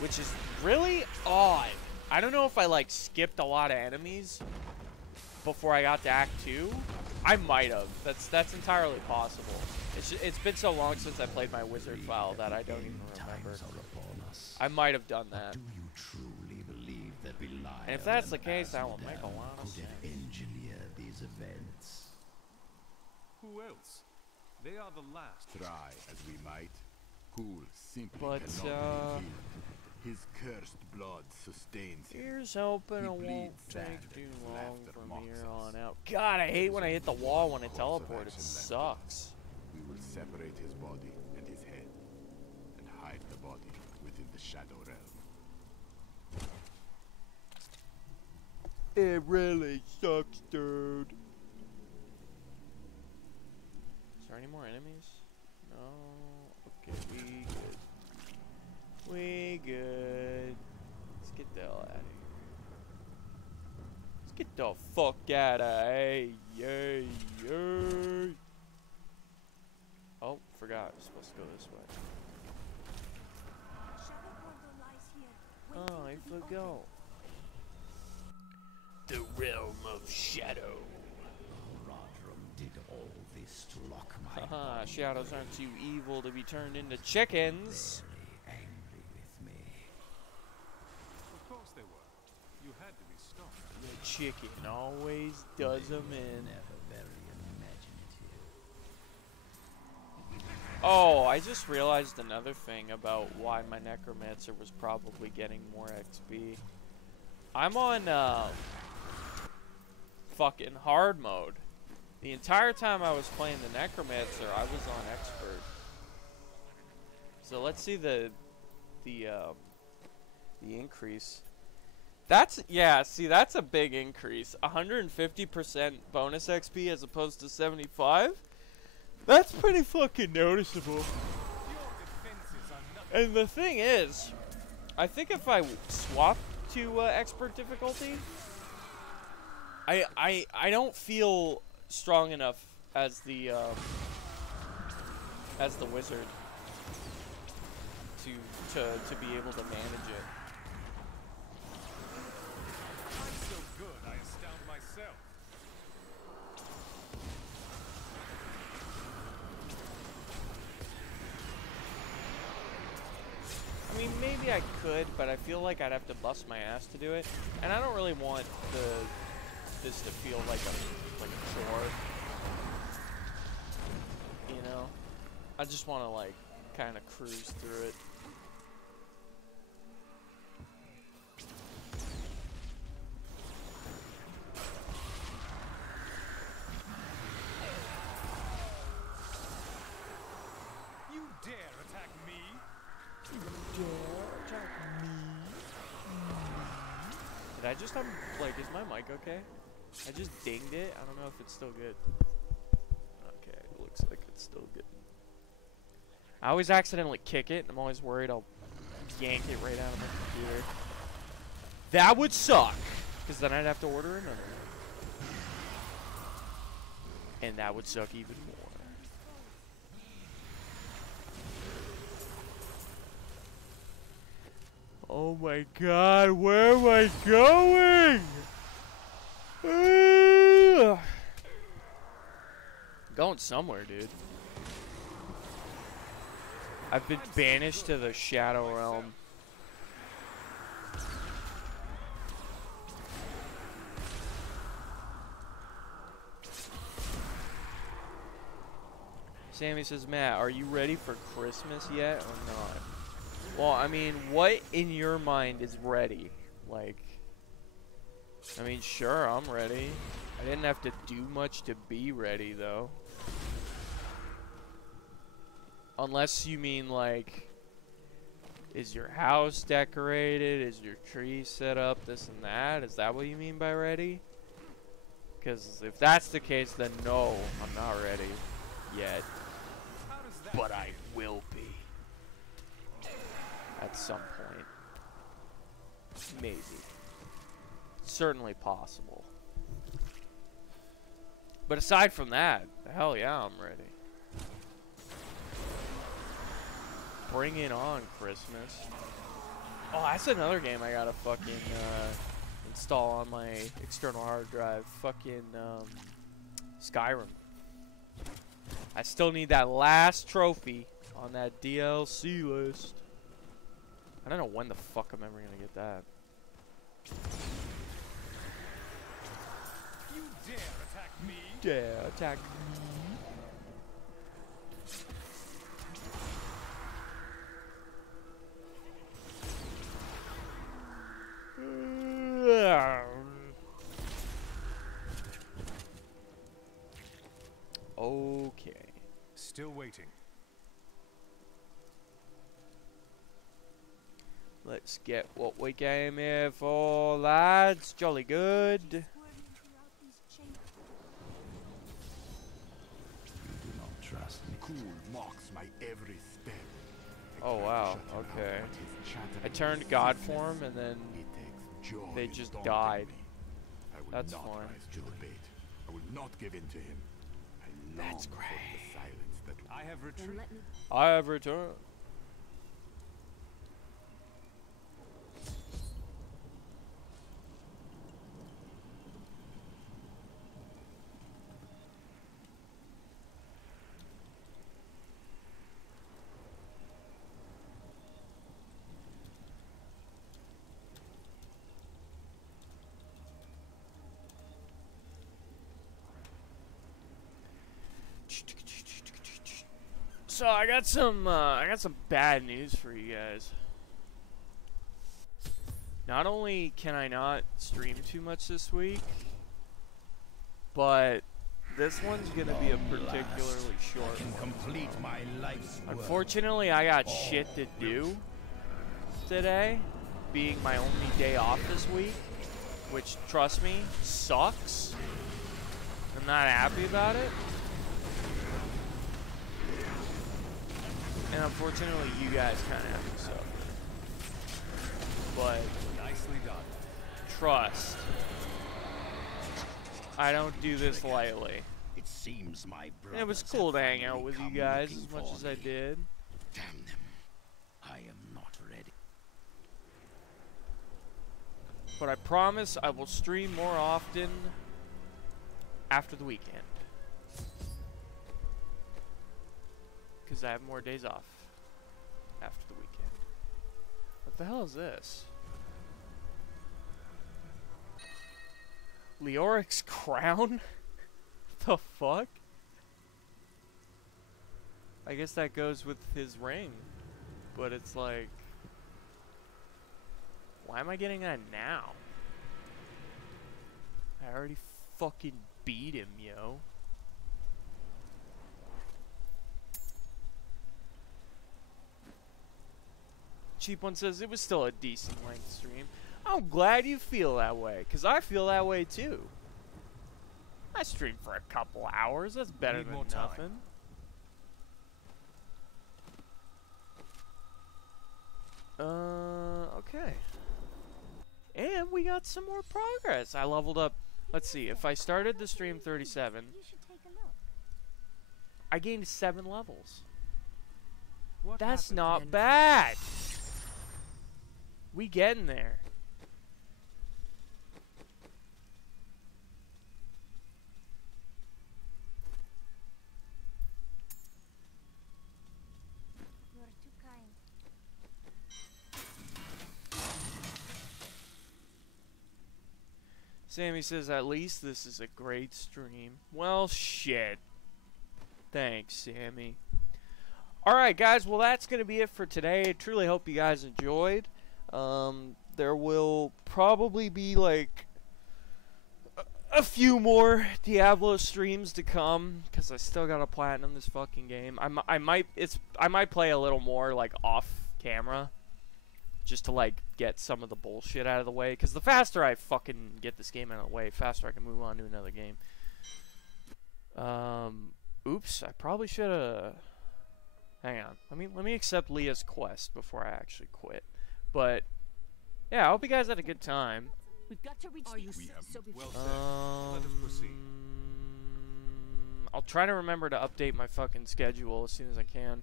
which is really odd. I don't know if I like skipped a lot of enemies before I got to Act 2. I might have. That's entirely possible. It's been so long since I played my Wizard file that I don't even remember. I might have done that. Do you truly believe that we lie? And if that's the case, that will make a lot of sense. Engineer these events. Who else? They are the last. Try as we might, Ghoul simply But, cannot be healed. His cursed blood sustains him. Here's hoping He it won't bleeds take sad too and long laughter from mocks here us. on out. God, I hate when I hit the wall when I Course of teleport. It action left sucks. We will separate his body and his head, and hide the body within the Shadow Realm. It really sucks, dude. Is there any more enemies? No. Okay, we good. We good. Let's get the hell out of here. Let's get the fuck out of here. Yay, yay. Oh, forgot. I'm supposed to go this way. Oh, I forgot. The realm of shadow. Rodram did all this to lock my Haha, body shadows away. aren't too evil to be turned into chickens. Very angry with me. Of course they were. You had to be stopped. The chicken always does them in. Never very imaginative. Oh, I just realized another thing about why my Necromancer was probably getting more XP. I'm on, fucking hard mode. The entire time I was playing the Necromancer, I was on expert. So let's see the increase. That's, yeah, see, that's a big increase. 150% bonus XP as opposed to 75. That's pretty fucking noticeable. And the thing is, I think if I swap to expert difficulty, I don't feel strong enough as the wizard to be able to manage it. I'm so good, I astound myself. I mean, maybe I could, but I feel like I'd have to bust my ass to do it, and I don't really want this to feel like a chore. You know, I just want to like kind of cruise through it. You dare attack me? Did I just like, is my mic okay? I just dinged it. I don't know if it's still good. Okay, it looks like it's still good. I always accidentally kick it, and I'm always worried I'll yank it right out of my computer. That would suck, because then I'd have to order another. And that would suck even more. Oh my god, where am I going? Going somewhere, dude. I've been banished to the Shadow Realm. Sammy says, Matt, are you ready for Christmas yet or not? Well, I mean, what in your mind is ready? Like, I mean, sure, I'm ready. I didn't have to do much to be ready, though. Unless you mean, like, is your house decorated? Is your tree set up? This and that? Is that what you mean by ready? Because if that's the case, then no, I'm not ready yet. But I will be. At some point. Maybe. Certainly possible. But aside from that, hell yeah, I'm ready. Bring it on, Christmas. Oh, that's another game I gotta fucking install on my external hard drive. Fucking Skyrim. I still need that last trophy on that DLC list. I don't know when the fuck I'm ever gonna get that. You dare attack me? Dare attack me? Okay. Still waiting. Let's get what we came here for, lads. Jolly good. You do not trust me. Cool mocks my every step. Oh wow, okay. I turned God form and then they just died. That's fine. To the bait. I will not give in to him. I long for the silence that I have retreated. I have returned. So I got some bad news for you guys. Not only can I not stream too much this week, but this one's gonna be a particularly short Can one. complete my life's work. Unfortunately, I got shit to do today, being my only day off this week, which, trust me, sucks. I'm not happy about it. And unfortunately, you guys kind of have to suffer. But Nicely done. trust, I don't do this lightly. It seems my And it was brothers cool to have hang out finally with you come guys looking as much for as I me. did. Damn them. I am not ready. But I promise I will stream more often after the weekend. Because I have more days off after the weekend. What the hell is this? Leoric's crown? The fuck? I guess that goes with his ring. But it's like... Why am I getting that now? I already fucking beat him, yo. Cheap One says it was still a decent length stream. I'm glad you feel that way, because I feel that way too. I stream for a couple hours, that's better than nothing. Okay. And we got some more progress. I leveled up, let's see, if I started the stream 37, I gained 7 levels. That's not bad. We getting there. You are too kind. Sammy says, at least this is a great stream. Well, shit. Thanks, Sammy. Alright, guys. Well, that's going to be it for today. I truly hope you guys enjoyed. There will probably be, like, a few more Diablo streams to come, because I still got to platinum this fucking game. I might play a little more, like, off camera, just to, like, get some of the bullshit out of the way, because the faster I fucking get this game out of the way, faster I can move on to another game. Oops, I probably should have... Hang on, let me accept Leah's quest before I actually quit. But, yeah, I hope you guys had a good time. We've got to reach the Well said. Let us proceed. I'll try to remember to update my fucking schedule as soon as I can.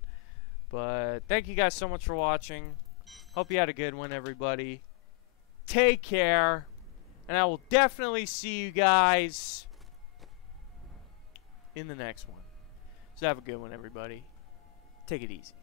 But thank you guys so much for watching. Hope you had a good one, everybody. Take care. And I will definitely see you guys in the next one. So have a good one, everybody. Take it easy.